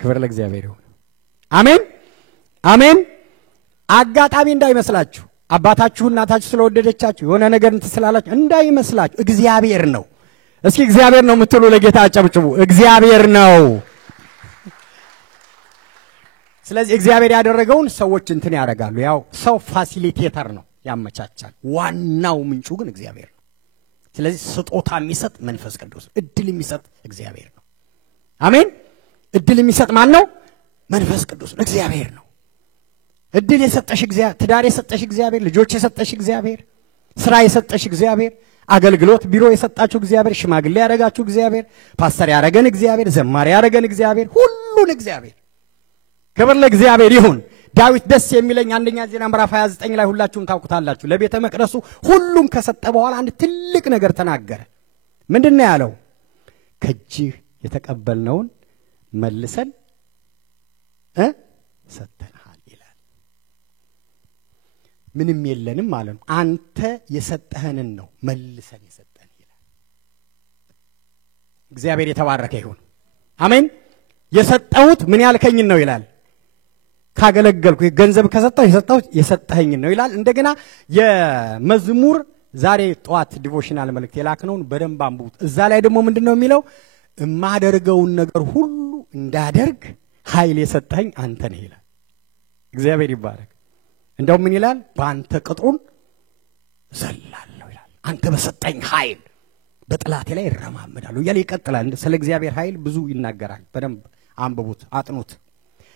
ክብር ለእግዚአብሔር ይሁን። አሜን አሜን። አጋጣሚ እንዳይመስላችሁ፣ አባታችሁ እናታችሁ ስለወደደቻችሁ የሆነ ነገር እንትስላላችሁ እንዳይመስላችሁ፣ እግዚአብሔር ነው። እስኪ እግዚአብሔር ነው የምትሉ ለጌታ አጨብጭቡ። እግዚአብሔር ነው። ስለዚህ እግዚአብሔር ያደረገውን ሰዎች እንትን ያደርጋሉ። ያው ሰው ፋሲሊቴተር ነው፣ ያመቻቻል። ዋናው ምንጩ ግን እግዚአብሔር ነው። ስለዚህ ስጦታ የሚሰጥ መንፈስ ቅዱስ፣ እድል የሚሰጥ እግዚአብሔር ነው። አሜን። እድል የሚሰጥ ማን ነው? መንፈስ ቅዱስ ነው፣ እግዚአብሔር ነው። እድል የሰጠሽ እግዚአብሔር፣ ትዳር የሰጠሽ እግዚአብሔር፣ ልጆች የሰጠሽ እግዚአብሔር፣ ስራ የሰጠሽ እግዚአብሔር፣ አገልግሎት ቢሮ የሰጣችሁ እግዚአብሔር፣ ሽማግሌ ያደረጋችሁ እግዚአብሔር፣ ፓስተር ያደረገን እግዚአብሔር፣ ዘማሪ ያደረገን እግዚአብሔር፣ ሁሉን እግዚአብሔር። ክብር ለእግዚአብሔር ይሁን። ዳዊት ደስ የሚለኝ አንደኛ ዜና ምዕራፍ 29 ላይ ሁላችሁም ታውቁታላችሁ። ለቤተ መቅደሱ ሁሉም ከሰጠ በኋላ አንድ ትልቅ ነገር ተናገረ። ምንድነው ያለው? ከእጅህ የተቀበልነውን መልሰን ሰጠንሃል ይላል። ምንም የለንም ማለት ነው። አንተ የሰጠህንን ነው መልሰን የሰጠን ይላል። እግዚአብሔር የተባረከ ይሁን። አሜን። የሰጠሁት ምን ያልከኝን ነው ይላል። ካገለገልኩ ገንዘብ ከሰጠሁ የሰጠኸኝን ነው ይላል። እንደገና የመዝሙር ዛሬ ጧት ዲቮሽናል መልእክት የላክነውን በደንብ አንብቡት። እዛ ላይ ደግሞ ምንድነው የሚለው? እማደርገውን ነገር ሁሉ እንዳደርግ ኃይል የሰጠኸኝ አንተ ነህ ይላል። እግዚአብሔር ይባረክ። እንደውም ምን ይላል? በአንተ ቅጥሩን ዘላለሁ ይላል። አንተ በሰጠኝ ኃይል በጥላቴ ላይ እረማመዳለሁ እያለ ይቀጥላል። ስለ እግዚአብሔር ኃይል ብዙ ይናገራል። በደንብ አንብቡት፣ አጥኑት።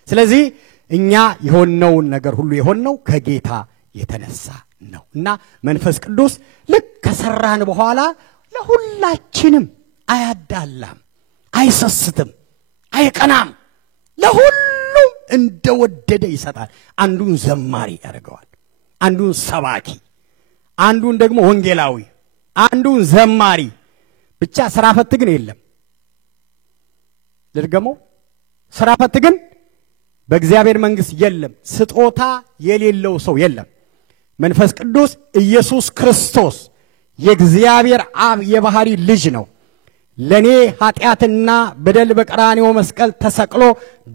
ስለዚህ እኛ የሆነውን ነገር ሁሉ የሆነው ከጌታ የተነሳ ነው እና መንፈስ ቅዱስ ልክ ከሰራን በኋላ ለሁላችንም አያዳላም፣ አይሰስትም፣ አይቀናም። ለሁሉም እንደወደደ ይሰጣል። አንዱን ዘማሪ ያደርገዋል፣ አንዱን ሰባኪ፣ አንዱን ደግሞ ወንጌላዊ፣ አንዱን ዘማሪ። ብቻ ስራ ፈት ግን የለም። ልድገመው፣ ስራ ፈት ግን በእግዚአብሔር መንግስት የለም። ስጦታ የሌለው ሰው የለም። መንፈስ ቅዱስ ኢየሱስ ክርስቶስ የእግዚአብሔር አብ የባህሪ ልጅ ነው። ለኔ ኃጢአትና በደል በቀራንዮ መስቀል ተሰቅሎ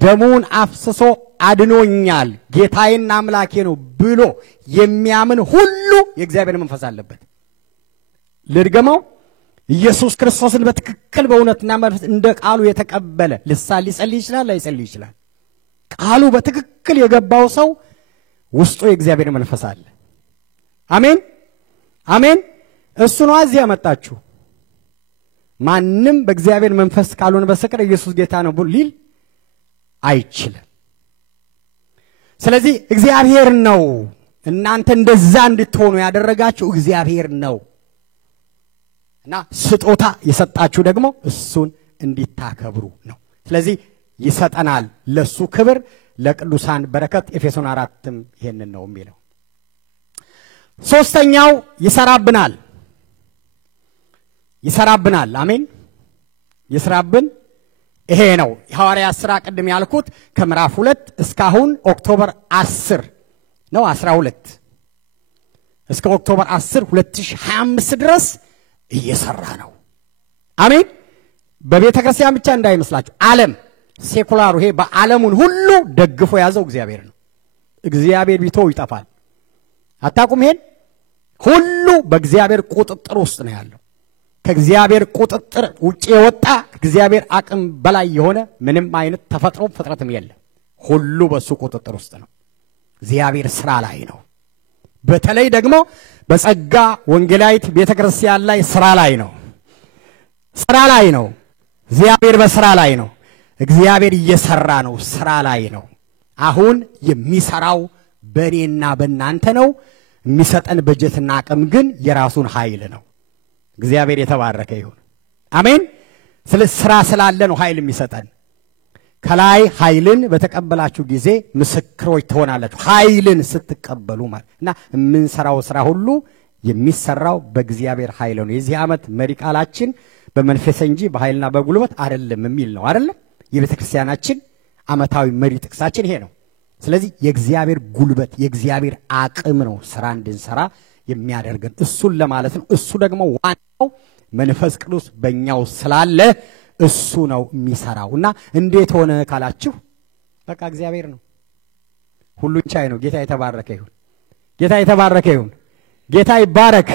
ደሙን አፍስሶ አድኖኛል፣ ጌታዬና አምላኬ ነው ብሎ የሚያምን ሁሉ የእግዚአብሔር መንፈስ አለበት። ልድገመው፣ ኢየሱስ ክርስቶስን በትክክል በእውነትና መንፈስ እንደ ቃሉ የተቀበለ ልሳን ሊጸልይ ይችላል፣ ላይጸልይ ይችላል። ቃሉ በትክክል የገባው ሰው ውስጡ የእግዚአብሔር መንፈስ አለ። አሜን አሜን። እሱ ነው እዚህ ያመጣችሁ። ማንም በእግዚአብሔር መንፈስ ካልሆነ በስተቀር ኢየሱስ ጌታ ነው ብሎ ሊል አይችልም። ስለዚህ እግዚአብሔር ነው እናንተ እንደዛ እንድትሆኑ ያደረጋችሁ እግዚአብሔር ነው እና ስጦታ የሰጣችሁ ደግሞ እሱን እንዲታከብሩ ነው። ስለዚህ ይሰጠናል ለሱ ክብር ለቅዱሳን በረከት። ኤፌሶን 4ም ይሄንን ነው የሚለው። ሶስተኛው ይሰራብናል። ይሰራብናል። አሜን። ይሰራብን ይሄ ነው የሐዋርያት ሥራ ቅድም ያልኩት ከምዕራፍ 2 እስካሁን ኦክቶበር 10 ነው 12 እስከ ኦክቶበር 10 2025 ድረስ እየሰራ ነው። አሜን። በቤተ ክርስቲያን ብቻ እንዳይመስላችሁ ዓለም ሴኩላሩ ይሄ በዓለሙን ሁሉ ደግፎ ያዘው እግዚአብሔር ነው። እግዚአብሔር ቢተው ይጠፋል። አታቁም? ይሄን ሁሉ በእግዚአብሔር ቁጥጥር ውስጥ ነው ያለው። ከእግዚአብሔር ቁጥጥር ውጪ የወጣ እግዚአብሔር አቅም በላይ የሆነ ምንም አይነት ተፈጥሮ ፍጥረትም የለም። ሁሉ በሱ ቁጥጥር ውስጥ ነው። እግዚአብሔር ስራ ላይ ነው። በተለይ ደግሞ በጸጋ ወንጌላዊት ቤተክርስቲያን ላይ ስራ ላይ ነው። ስራ ላይ ነው። እግዚአብሔር በስራ ላይ ነው። እግዚአብሔር እየሰራ ነው። ስራ ላይ ነው። አሁን የሚሰራው በእኔና በእናንተ ነው። የሚሰጠን በጀትና አቅም ግን የራሱን ኃይል ነው። እግዚአብሔር የተባረከ ይሁን። አሜን። ስለ ስራ ስላለ ነው ኃይል የሚሰጠን። ከላይ ኃይልን በተቀበላችሁ ጊዜ ምስክሮች ትሆናላችሁ። ኃይልን ስትቀበሉ ማለትና የምንሰራው ስራ ሁሉ የሚሰራው በእግዚአብሔር ኃይል ነው። የዚህ ዓመት መሪ ቃላችን በመንፈስ እንጂ በኃይልና በጉልበት አይደለም የሚል ነው አይደለም? የቤተክርስቲያናችን ዓመታዊ መሪ ጥቅሳችን ይሄ ነው። ስለዚህ የእግዚአብሔር ጉልበት የእግዚአብሔር አቅም ነው ስራ እንድንሰራ የሚያደርገን እሱን ለማለት ነው። እሱ ደግሞ ዋናው መንፈስ ቅዱስ በእኛው ስላለ እሱ ነው የሚሰራውና እንዴት ሆነ ካላችሁ በቃ እግዚአብሔር ነው። ሁሉን ቻይ ነው። ጌታ የተባረከ ይሁን። ጌታ የተባረከ ይሁን። ጌታ ይባረክ።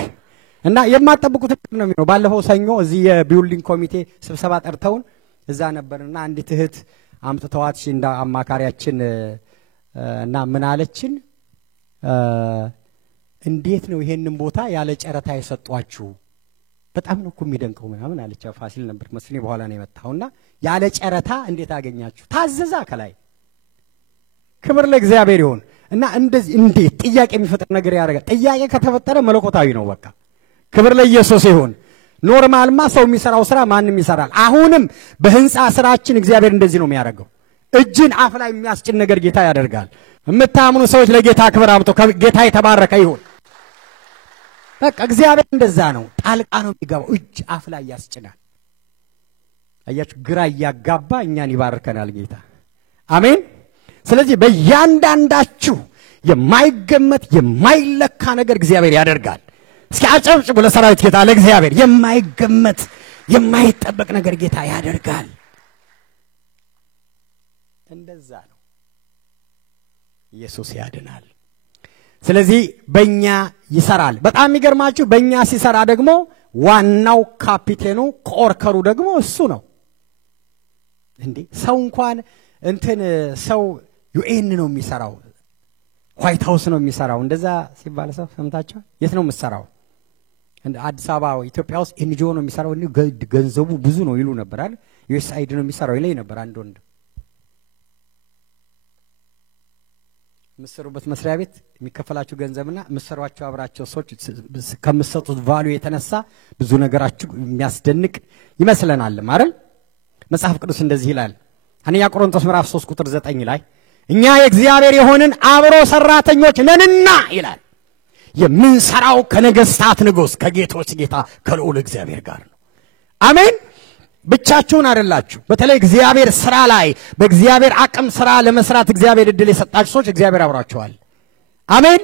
እና የማትጠብቁት ነው የሚሆነው። ባለፈው ሰኞ እዚህ የቢልዲንግ ኮሚቴ ስብሰባ ጠርተውን እዛ ነበርና አንዲት እህት አምጥተዋት እንደ አማካሪያችን እና ምን አለችን? እንዴት ነው ይሄንን ቦታ ያለ ጨረታ የሰጧችሁ? በጣም ነው እኮ የሚደንቀው ምናምን አለች። ፋሲል ነበር መስሎኝ በኋላ ነው የመጣውና ያለ ጨረታ እንዴት አገኛችሁ? ታዘዛ ከላይ። ክብር ለእግዚአብሔር ይሁን። እና እንደዚህ እንዴት ጥያቄ የሚፈጥር ነገር ያደርጋል። ጥያቄ ከተፈጠረ መለኮታዊ ነው። በቃ ክብር ለኢየሱስ ይሁን። ኖርማልማ ሰው የሚሰራው ስራ ማንንም ይሰራል። አሁንም በህንጻ ስራችን እግዚአብሔር እንደዚህ ነው የሚያደርገው። እጅን አፍ ላይ የሚያስጭን ነገር ጌታ ያደርጋል። የምታምኑ ሰዎች ለጌታ ክብር አምጡ። ጌታ የተባረከ ይሁን። በቃ እግዚአብሔር እንደዛ ነው። ጣልቃ ነው የሚገባው። እጅ አፍ ላይ ያስጭናል። አያችሁ፣ ግራ ያጋባ እኛን ይባርከናል ጌታ። አሜን። ስለዚህ በእያንዳንዳችሁ የማይገመት የማይለካ ነገር እግዚአብሔር ያደርጋል። እስኪ አጨብጭቡ ለሰራዊት ጌታ ለእግዚአብሔር። የማይገመት የማይጠበቅ ነገር ጌታ ያደርጋል። እንደዛ ነው። ኢየሱስ ያድናል። ስለዚህ በእኛ ይሰራል። በጣም የሚገርማችሁ በእኛ ሲሰራ ደግሞ ዋናው ካፒቴኑ ኮርከሩ ደግሞ እሱ ነው። እንዴ ሰው እንኳን እንትን ሰው ዩኤን ነው የሚሰራው፣ ዋይት ሃውስ ነው የሚሰራው። እንደዛ ሲባል ሰው ሰምታችሁ የት ነው የምትሰራው? አዲስ አበባ ኢትዮጵያ ውስጥ ኤንጂኦ ነው የሚሰራው። ገንዘቡ ብዙ ነው ይሉ ነበር አይደል? ዩኤስአይዲ ነው የሚሰራው ይለኝ ነበር አንድ ወንድ። መስሩበት መስሪያ ቤት የሚከፈላችሁ ገንዘብና መስሯቸው አብራቸው ሰዎች ከምትሰጡት ቫልዩ የተነሳ ብዙ ነገራችሁ የሚያስደንቅ ይመስለናል አይደል? መጽሐፍ ቅዱስ እንደዚህ ይላል። አንደኛ ቆሮንቶስ ምዕራፍ 3 ቁጥር 9 ላይ እኛ የእግዚአብሔር የሆንን አብሮ ሰራተኞች ነንና ይላል። የምንሰራው ከነገስታት ንጉስ ከጌቶች ጌታ ከልዑል እግዚአብሔር ጋር ነው። አሜን። ብቻችሁን አይደላችሁ። በተለይ እግዚአብሔር ስራ ላይ በእግዚአብሔር አቅም ስራ ለመስራት እግዚአብሔር እድል የሰጣችሁ ሰዎች እግዚአብሔር አብሯቸዋል። አሜን።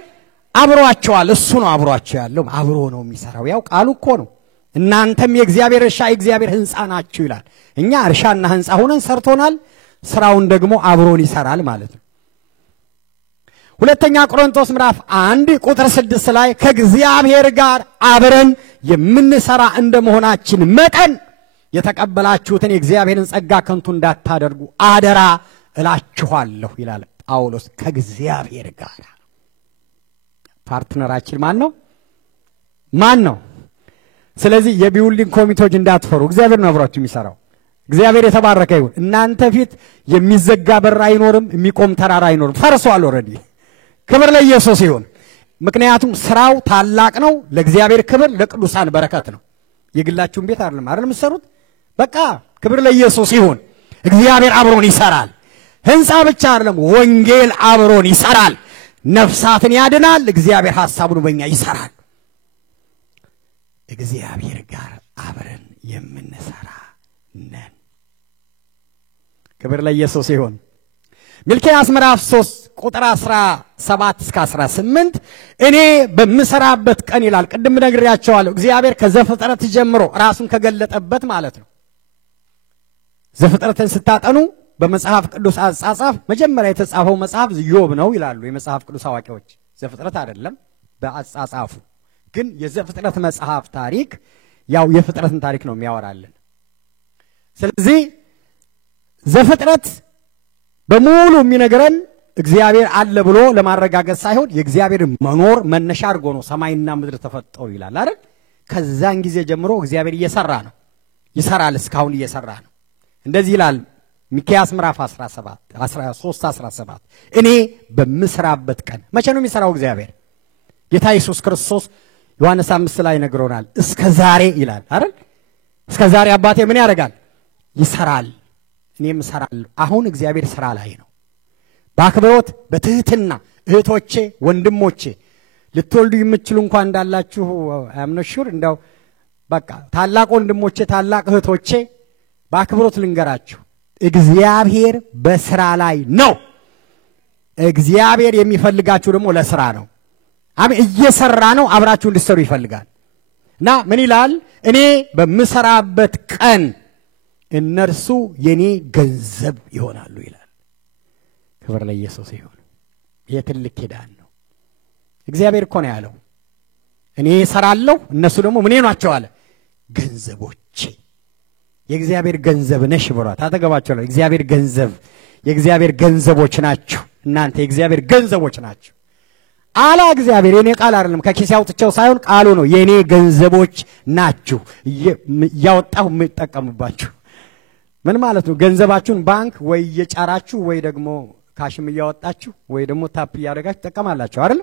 አብሯቸዋል። እሱ ነው አብሯቸው ያለው። አብሮ ነው የሚሰራው። ያው ቃሉ እኮ ነው። እናንተም የእግዚአብሔር እርሻ የእግዚአብሔር ህንጻ ናችሁ ይላል። እኛ እርሻና ህንጻ ሆነን ሰርቶናል። ስራውን ደግሞ አብሮን ይሰራል ማለት ነው። ሁለተኛ ቆሮንቶስ ምዕራፍ 1 ቁጥር 6 ላይ ከእግዚአብሔር ጋር አብረን የምንሰራ እንደመሆናችን መጠን የተቀበላችሁትን የእግዚአብሔርን ጸጋ ከንቱ እንዳታደርጉ አደራ እላችኋለሁ ይላል ጳውሎስ። ከእግዚአብሔር ጋር ፓርትነራችን ማን ነው? ማን ነው? ስለዚህ የቢልዲንግ ኮሚቴዎች እንዳትፈሩ፣ እግዚአብሔር ነው አብሯችሁ የሚሰራው። እግዚአብሔር የተባረከ ይሁን። እናንተ ፊት የሚዘጋ በር አይኖርም፣ የሚቆም ተራራ አይኖርም። ፈርሷል ኦሬዲ። ክብር ለኢየሱስ ይሁን። ምክንያቱም ስራው ታላቅ ነው። ለእግዚአብሔር ክብር ለቅዱሳን በረከት ነው። የግላችሁን ቤት አይደለም የምትሰሩት። በቃ ክብር ለኢየሱስ ይሁን። እግዚአብሔር አብሮን ይሰራል። ህንጻ ብቻ አይደለም፣ ወንጌል አብሮን ይሰራል። ነፍሳትን ያድናል። እግዚአብሔር ሐሳቡን በእኛ ይሰራል። እግዚአብሔር ጋር አብረን የምንሰራ ነን። ክብር ለኢየሱስ ይሁን። ሚልክያስ ምዕራፍ 3 ቁጥር 17 እስከ 18 እኔ በምሰራበት ቀን ይላል። ቅድም ነግሬያቸዋለሁ። እግዚአብሔር ከዘፍጥረት ጀምሮ ራሱን ከገለጠበት ማለት ነው። ዘፍጥረትን ስታጠኑ በመጽሐፍ ቅዱስ አጻጻፍ መጀመሪያ የተጻፈው መጽሐፍ ኢዮብ ነው ይላሉ የመጽሐፍ ቅዱስ አዋቂዎች። ዘፍጥረት አይደለም በአጻጻፉ። ግን የዘፍጥረት መጽሐፍ ታሪክ ያው የፍጥረትን ታሪክ ነው የሚያወራልን። ስለዚህ ዘፍጥረት በሙሉ የሚነገረን እግዚአብሔር አለ ብሎ ለማረጋገጥ ሳይሆን የእግዚአብሔር መኖር መነሻ አድርጎ ነው ሰማይና ምድር ተፈጠሩ ይላል አይደል? ከዛን ጊዜ ጀምሮ እግዚአብሔር እየሰራ ነው፣ ይሰራል፣ እስካሁን እየሰራ ነው። እንደዚህ ይላል ሚክያስ ምዕራፍ 13 17 እኔ በምሰራበት ቀን። መቼ ነው የሚሰራው እግዚአብሔር? ጌታ ኢየሱስ ክርስቶስ ዮሐንስ 5 ላይ ነግሮናል። እስከ ዛሬ ይላል አይደል? እስከ ዛሬ አባቴ ምን ያደርጋል? ይሰራል፣ እኔም እሰራለሁ። አሁን እግዚአብሔር ስራ ላይ ነው። በአክብሮት በትህትና እህቶቼ ወንድሞቼ ልትወልዱ የምትችሉ እንኳን እንዳላችሁ አምነሹር እንደው በቃ ታላቅ ወንድሞቼ ታላቅ እህቶቼ በአክብሮት ልንገራችሁ፣ እግዚአብሔር በስራ ላይ ነው። እግዚአብሔር የሚፈልጋችሁ ደግሞ ለስራ ነው። አሜን። እየሰራ ነው፣ አብራችሁ እንድትሰሩ ይፈልጋል። እና ምን ይላል? እኔ በምሰራበት ቀን እነርሱ የኔ ገንዘብ ይሆናሉ ይላል። ክብር ለኢየሱስ ይሁን። ይሄ ትልቅ ኪዳን ነው። እግዚአብሔር እኮ ነው ያለው፣ እኔ እሰራለሁ እነሱ ደግሞ ምን ናቸው አለ? ገንዘቦቼ። የእግዚአብሔር ገንዘብ ነሽ ብሏት አጠገባቸው ነው። እግዚአብሔር ገንዘብ የእግዚአብሔር ገንዘቦች ናቸው። እናንተ የእግዚአብሔር ገንዘቦች ናቸው አላ እግዚአብሔር። የኔ ቃል አይደለም ከኪስ ያውጥቸው ሳይሆን ቃሉ ነው። የኔ ገንዘቦች ናችሁ ያወጣው የምትጠቀሙባችሁ። ምን ማለት ነው? ገንዘባችሁን ባንክ ወይ እየጫራችሁ ወይ ደግሞ ካሽም እያወጣችሁ ወይ ደግሞ ታፕ እያደረጋችሁ ተጠቀማላችሁ አይደል?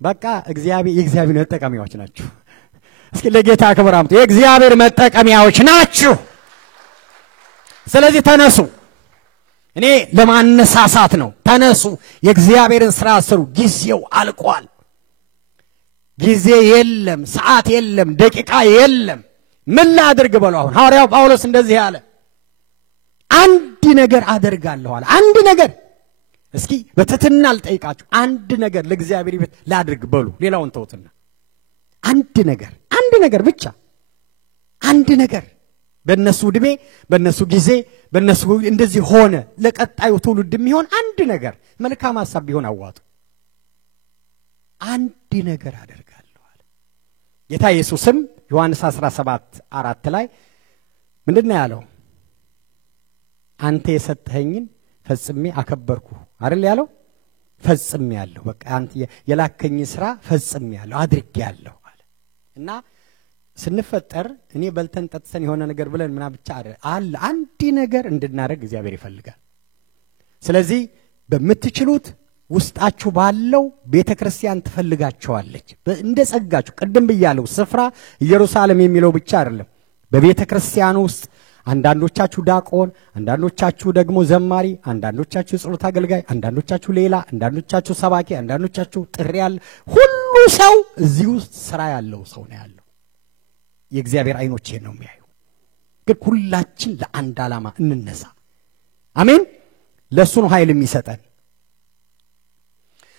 በቃ እግዚአብሔር የእግዚአብሔር መጠቀሚያዎች ናችሁ። እስኪ ለጌታ ክብር አምጡ። የእግዚአብሔር መጠቀሚያዎች ናችሁ። ስለዚህ ተነሱ። እኔ ለማነሳሳት ነው። ተነሱ፣ የእግዚአብሔርን ስራ ስሩ። ጊዜው አልቋል። ጊዜ የለም፣ ሰዓት የለም፣ ደቂቃ የለም። ምን ላድርግ በሉ። አሁን ሐዋርያው ጳውሎስ እንደዚህ ያለ አንድ ነገር አደርጋለሁ አለ። አንድ ነገር እስኪ በትህትና ልጠይቃችሁ፣ አንድ ነገር ለእግዚአብሔር ቤት ላድርግ በሉ። ሌላውን ተውትና አንድ ነገር ብቻ፣ አንድ ነገር በእነሱ ዕድሜ በእነሱ ጊዜ በእነሱ እንደዚህ ሆነ። ለቀጣዩ ትውልድ የሚሆን አንድ ነገር መልካም ሐሳብ ቢሆን አዋጡ። አንድ ነገር አደርጋለሁ አለ ጌታ ኢየሱስም። ዮሐንስ 17:4 ላይ ምንድነው ያለው? አንተ የሰጠኸኝን ፈጽሜ አከበርኩ አይደል ያለው? ፈጽሜ ያለው በቃ አንተ የላከኝ ስራ ፈጽሜ ያለው አድርጌያለሁ አለ። እና ስንፈጠር እኔ በልተን ጠጥተን የሆነ ነገር ብለን ምና ብቻ አለ አንድ ነገር እንድናደርግ እግዚአብሔር ይፈልጋል። ስለዚህ በመትችሉት ውስጣችሁ ባለው ቤተክርስቲያን ትፈልጋቸዋለች። እንደ ጸጋችሁ ቀደም ብያለሁ። ስፍራ ኢየሩሳሌም የሚለው ብቻ አይደለም። በቤተክርስቲያን ውስጥ አንዳንዶቻችሁ ዳቆን፣ አንዳንዶቻችሁ ደግሞ ዘማሪ፣ አንዳንዶቻችሁ ጸሎት አገልጋይ፣ አንዳንዶቻችሁ ሌላ፣ አንዳንዶቻችሁ ሰባኪ፣ አንዳንዶቻችሁ ጥሪ ያለ ሁሉ ሰው እዚህ ውስጥ ስራ ያለው ሰው ነው ያለው። የእግዚአብሔር አይኖች ነው የሚያዩ። ግን ሁላችን ለአንድ ዓላማ እንነሳ። አሜን። ለሱ ነው ኃይል የሚሰጠን።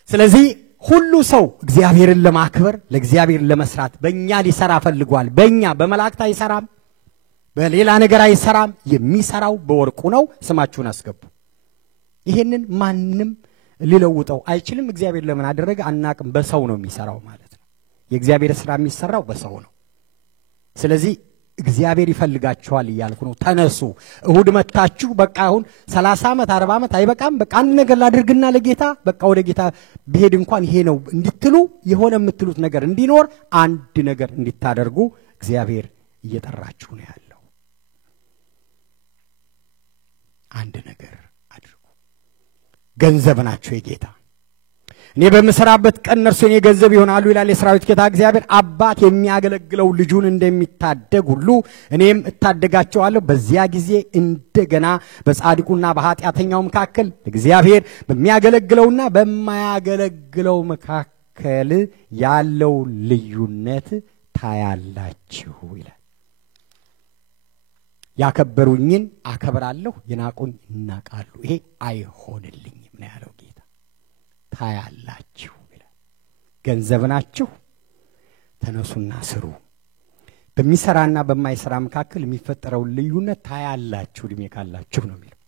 ስለዚህ ሁሉ ሰው እግዚአብሔርን ለማክበር ለእግዚአብሔር ለመስራት በእኛ ሊሰራ ፈልጓል። በእኛ በመላእክት አይሰራም፣ በሌላ ነገር አይሰራም። የሚሰራው በወርቁ ነው። ስማችሁን አስገቡ። ይሄንን ማንም ሊለውጠው አይችልም። እግዚአብሔር ለምን አደረገ አናቅም። በሰው ነው የሚሰራው ማለት ነው። የእግዚአብሔር ስራ የሚሰራው በሰው ነው። ስለዚህ እግዚአብሔር ይፈልጋችኋል እያልኩ ነው። ተነሱ። እሁድ መታችሁ በቃ አሁን 30 ዓመት 40 ዓመት አይበቃም። በቃ አንድ ነገር ላድርግና ለጌታ በቃ ወደ ጌታ ብሄድ እንኳን ይሄ ነው እንድትሉ የሆነ የምትሉት ነገር እንዲኖር አንድ ነገር እንድታደርጉ እግዚአብሔር እየጠራችሁ ነው ያለው። አንድ ነገር አድርጉ። ገንዘብ ናችሁ የጌታ። እኔ በመሰራበት ቀን እነርሱ የኔ ገንዘብ ይሆናሉ ይላል የሰራዊት ጌታ እግዚአብሔር። አባት የሚያገለግለው ልጁን እንደሚታደግ ሁሉ እኔም እታደጋቸዋለሁ። በዚያ ጊዜ እንደገና በጻድቁና በኃጢአተኛው መካከል እግዚአብሔር በሚያገለግለውና በማያገለግለው መካከል ያለው ልዩነት ታያላችሁ ይላል። ያከበሩኝን አከብራለሁ፣ የናቁኝ ይናቃሉ። ይሄ አይሆንልኝም ነው ያለው ጌታ። ታያላችሁ ይላል። ገንዘብ ናችሁ፣ ተነሱና ስሩ። በሚሰራና በማይሰራ መካከል የሚፈጠረው ልዩነት ታያላችሁ እድሜ ካላችሁ ነው የሚለው።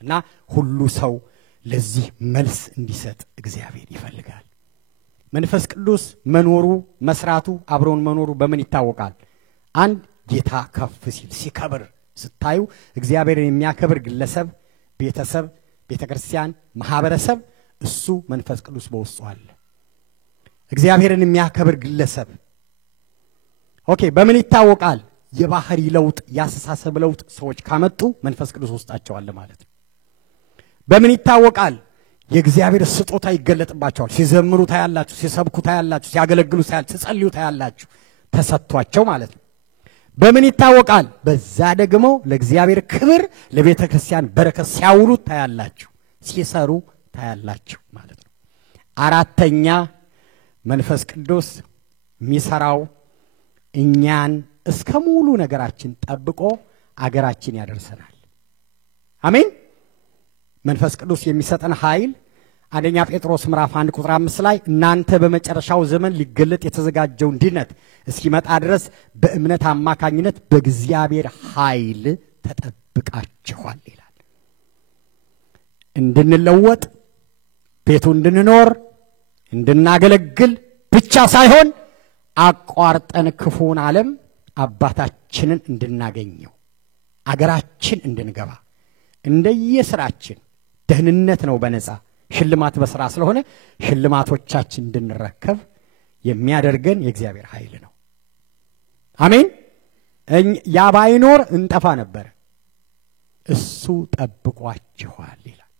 እና ሁሉ ሰው ለዚህ መልስ እንዲሰጥ እግዚአብሔር ይፈልጋል። መንፈስ ቅዱስ መኖሩ መስራቱ አብሮን መኖሩ በምን ይታወቃል? አንድ ጌታ ከፍ ሲል ሲከብር ስታዩ እግዚአብሔርን የሚያከብር ግለሰብ፣ ቤተሰብ፣ ቤተክርስቲያን፣ ማህበረሰብ እሱ መንፈስ ቅዱስ በውስጡ አለ። እግዚአብሔርን የሚያከብር ግለሰብ ኦኬ በምን ይታወቃል? የባህሪ ለውጥ ያስተሳሰብ ለውጥ ሰዎች ካመጡ መንፈስ ቅዱስ ውስጣቸው አለ ማለት ነው። በምን ይታወቃል? የእግዚአብሔር ስጦታ ይገለጥባቸዋል። ሲዘምሩ ታያላችሁ፣ ሲሰብኩ ታያላችሁ፣ ሲያገለግሉ ታያላችሁ፣ ሲጸልዩ ታያላችሁ። ተሰጥቷቸው ማለት ነው። በምን ይታወቃል? በዛ ደግሞ ለእግዚአብሔር ክብር ለቤተ ክርስቲያን በረከት ሲያውሉ ታያላችሁ፣ ሲሰሩ ታያላችሁ ማለት ነው። አራተኛ መንፈስ ቅዱስ የሚሰራው እኛን እስከ ሙሉ ነገራችን ጠብቆ አገራችን ያደርሰናል። አሜን። መንፈስ ቅዱስ የሚሰጠን ኃይል አንደኛ ጴጥሮስ ምዕራፍ 1 ቁጥር 5 ላይ እናንተ በመጨረሻው ዘመን ሊገለጥ የተዘጋጀውን ድነት እስኪመጣ ድረስ በእምነት አማካኝነት በእግዚአብሔር ኃይል ተጠብቃችኋል ይላል። እንድንለወጥ ቤቱ እንድንኖር እንድናገለግል ብቻ ሳይሆን አቋርጠን ክፉን ዓለም አባታችንን እንድናገኘው አገራችን እንድንገባ እንደየስራችን ደህንነት ነው በነፃ ሽልማት በስራ ስለሆነ ሽልማቶቻችን እንድንረከብ የሚያደርገን የእግዚአብሔር ኃይል ነው። አሜን። ያ ባይኖር እንጠፋ ነበር። እሱ ጠብቋችኋል ይላል።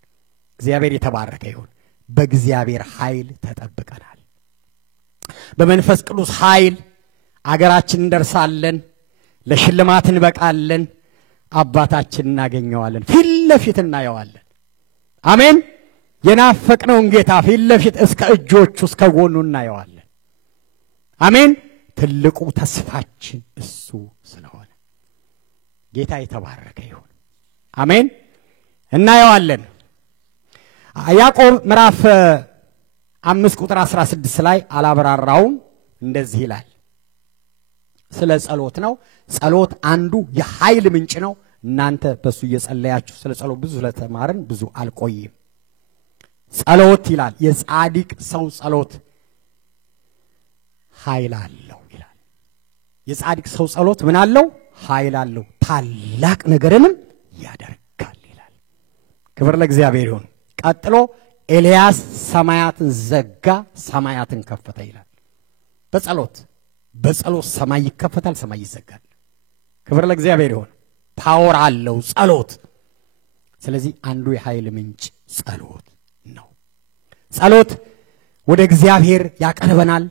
እግዚአብሔር የተባረከ ይሁን። በእግዚአብሔር ኃይል ተጠብቀናል። በመንፈስ ቅዱስ ኃይል አገራችን እንደርሳለን፣ ለሽልማት እንበቃለን፣ አባታችን እናገኘዋለን፣ ፊት ለፊት እናየዋለን። አሜን። የናፈቅነውን ጌታ ፊት ለፊት እስከ እጆቹ እስከ ጎኑ እናየዋለን። አሜን። ትልቁ ተስፋችን እሱ ስለሆነ ጌታ የተባረከ ይሁን። አሜን። እናየዋለን። ያዕቆብ ምዕራፍ 5 ቁጥር 16 ላይ አላብራራውም፣ እንደዚህ ይላል። ስለ ጸሎት ነው። ጸሎት አንዱ የኃይል ምንጭ ነው። እናንተ በሱ እየጸለያችሁ ስለ ጸሎት ብዙ ስለተማርን ብዙ አልቆይም። ጸሎት ይላል የጻድቅ ሰው ጸሎት ኃይል አለው ይላል። የጻድቅ ሰው ጸሎት ምን አለው? ኃይል አለው፣ ታላቅ ነገርንም ያደርጋል ይላል። ክብር ለእግዚአብሔር ይሁን። ቀጥሎ ኤልያስ ሰማያትን ዘጋ፣ ሰማያትን ከፈተ ይላል። በጸሎት ሰማይ ይከፈታል፣ ሰማይ ይዘጋል። ክብር ለእግዚአብሔር ይሁን። ፓወር አለው ጸሎት። ስለዚህ አንዱ የኃይል ምንጭ ጸሎት ነው። ጸሎት ወደ እግዚአብሔር ያቀርበናል።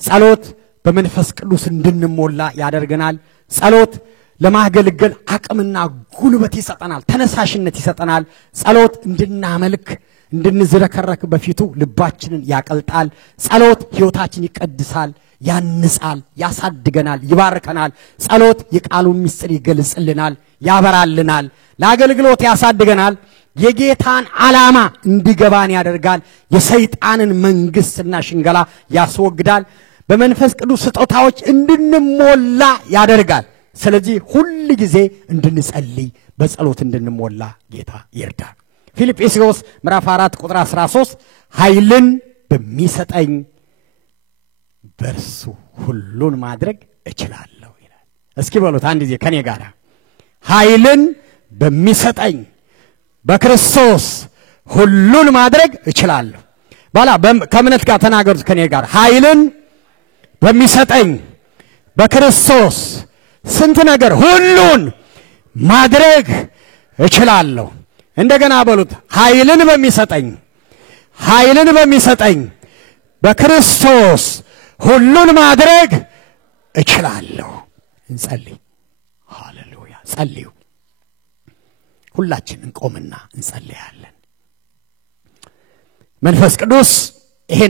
ጸሎት በመንፈስ ቅዱስ እንድንሞላ ያደርገናል። ጸሎት ለማገልገል አቅምና ጉልበት ይሰጠናል፣ ተነሳሽነት ይሰጠናል። ጸሎት እንድናመልክ እንድንዝረከረክ በፊቱ ልባችንን ያቀልጣል። ጸሎት ሕይወታችን ይቀድሳል፣ ያንጻል፣ ያሳድገናል፣ ይባርከናል። ጸሎት የቃሉን ምስጢር ይገልጽልናል፣ ያበራልናል፣ ለአገልግሎት ያሳድገናል፣ የጌታን ዓላማ እንዲገባን ያደርጋል፣ የሰይጣንን መንግስትና ሽንገላ ያስወግዳል፣ በመንፈስ ቅዱስ ስጦታዎች እንድንሞላ ያደርጋል። ስለዚህ ሁሉ ጊዜ እንድንጸልይ በጸሎት እንድንሞላ ጌታ ይርዳል። ፊልጵስዩስ ምዕራፍ 4 ቁጥር 13 ኃይልን በሚሰጠኝ በርሱ ሁሉን ማድረግ እችላለሁ ይላል። እስኪ በሉት አንድ ጊዜ ከኔ ጋር ኃይልን በሚሰጠኝ በክርስቶስ ሁሉን ማድረግ እችላለሁ። ባላ ከእምነት ጋር ተናገሩት ከኔ ጋር ኃይልን በሚሰጠኝ በክርስቶስ ስንት ነገር ሁሉን ማድረግ እችላለሁ። እንደገና በሉት ኃይልን በሚሰጠኝ በክርስቶስ ሁሉን ማድረግ እችላለሁ። እንጸልይ። ሃሌሉያ። ጸልዩ። ሁላችን እንቆምና እንጸልያለን። መንፈስ ቅዱስ ይሄን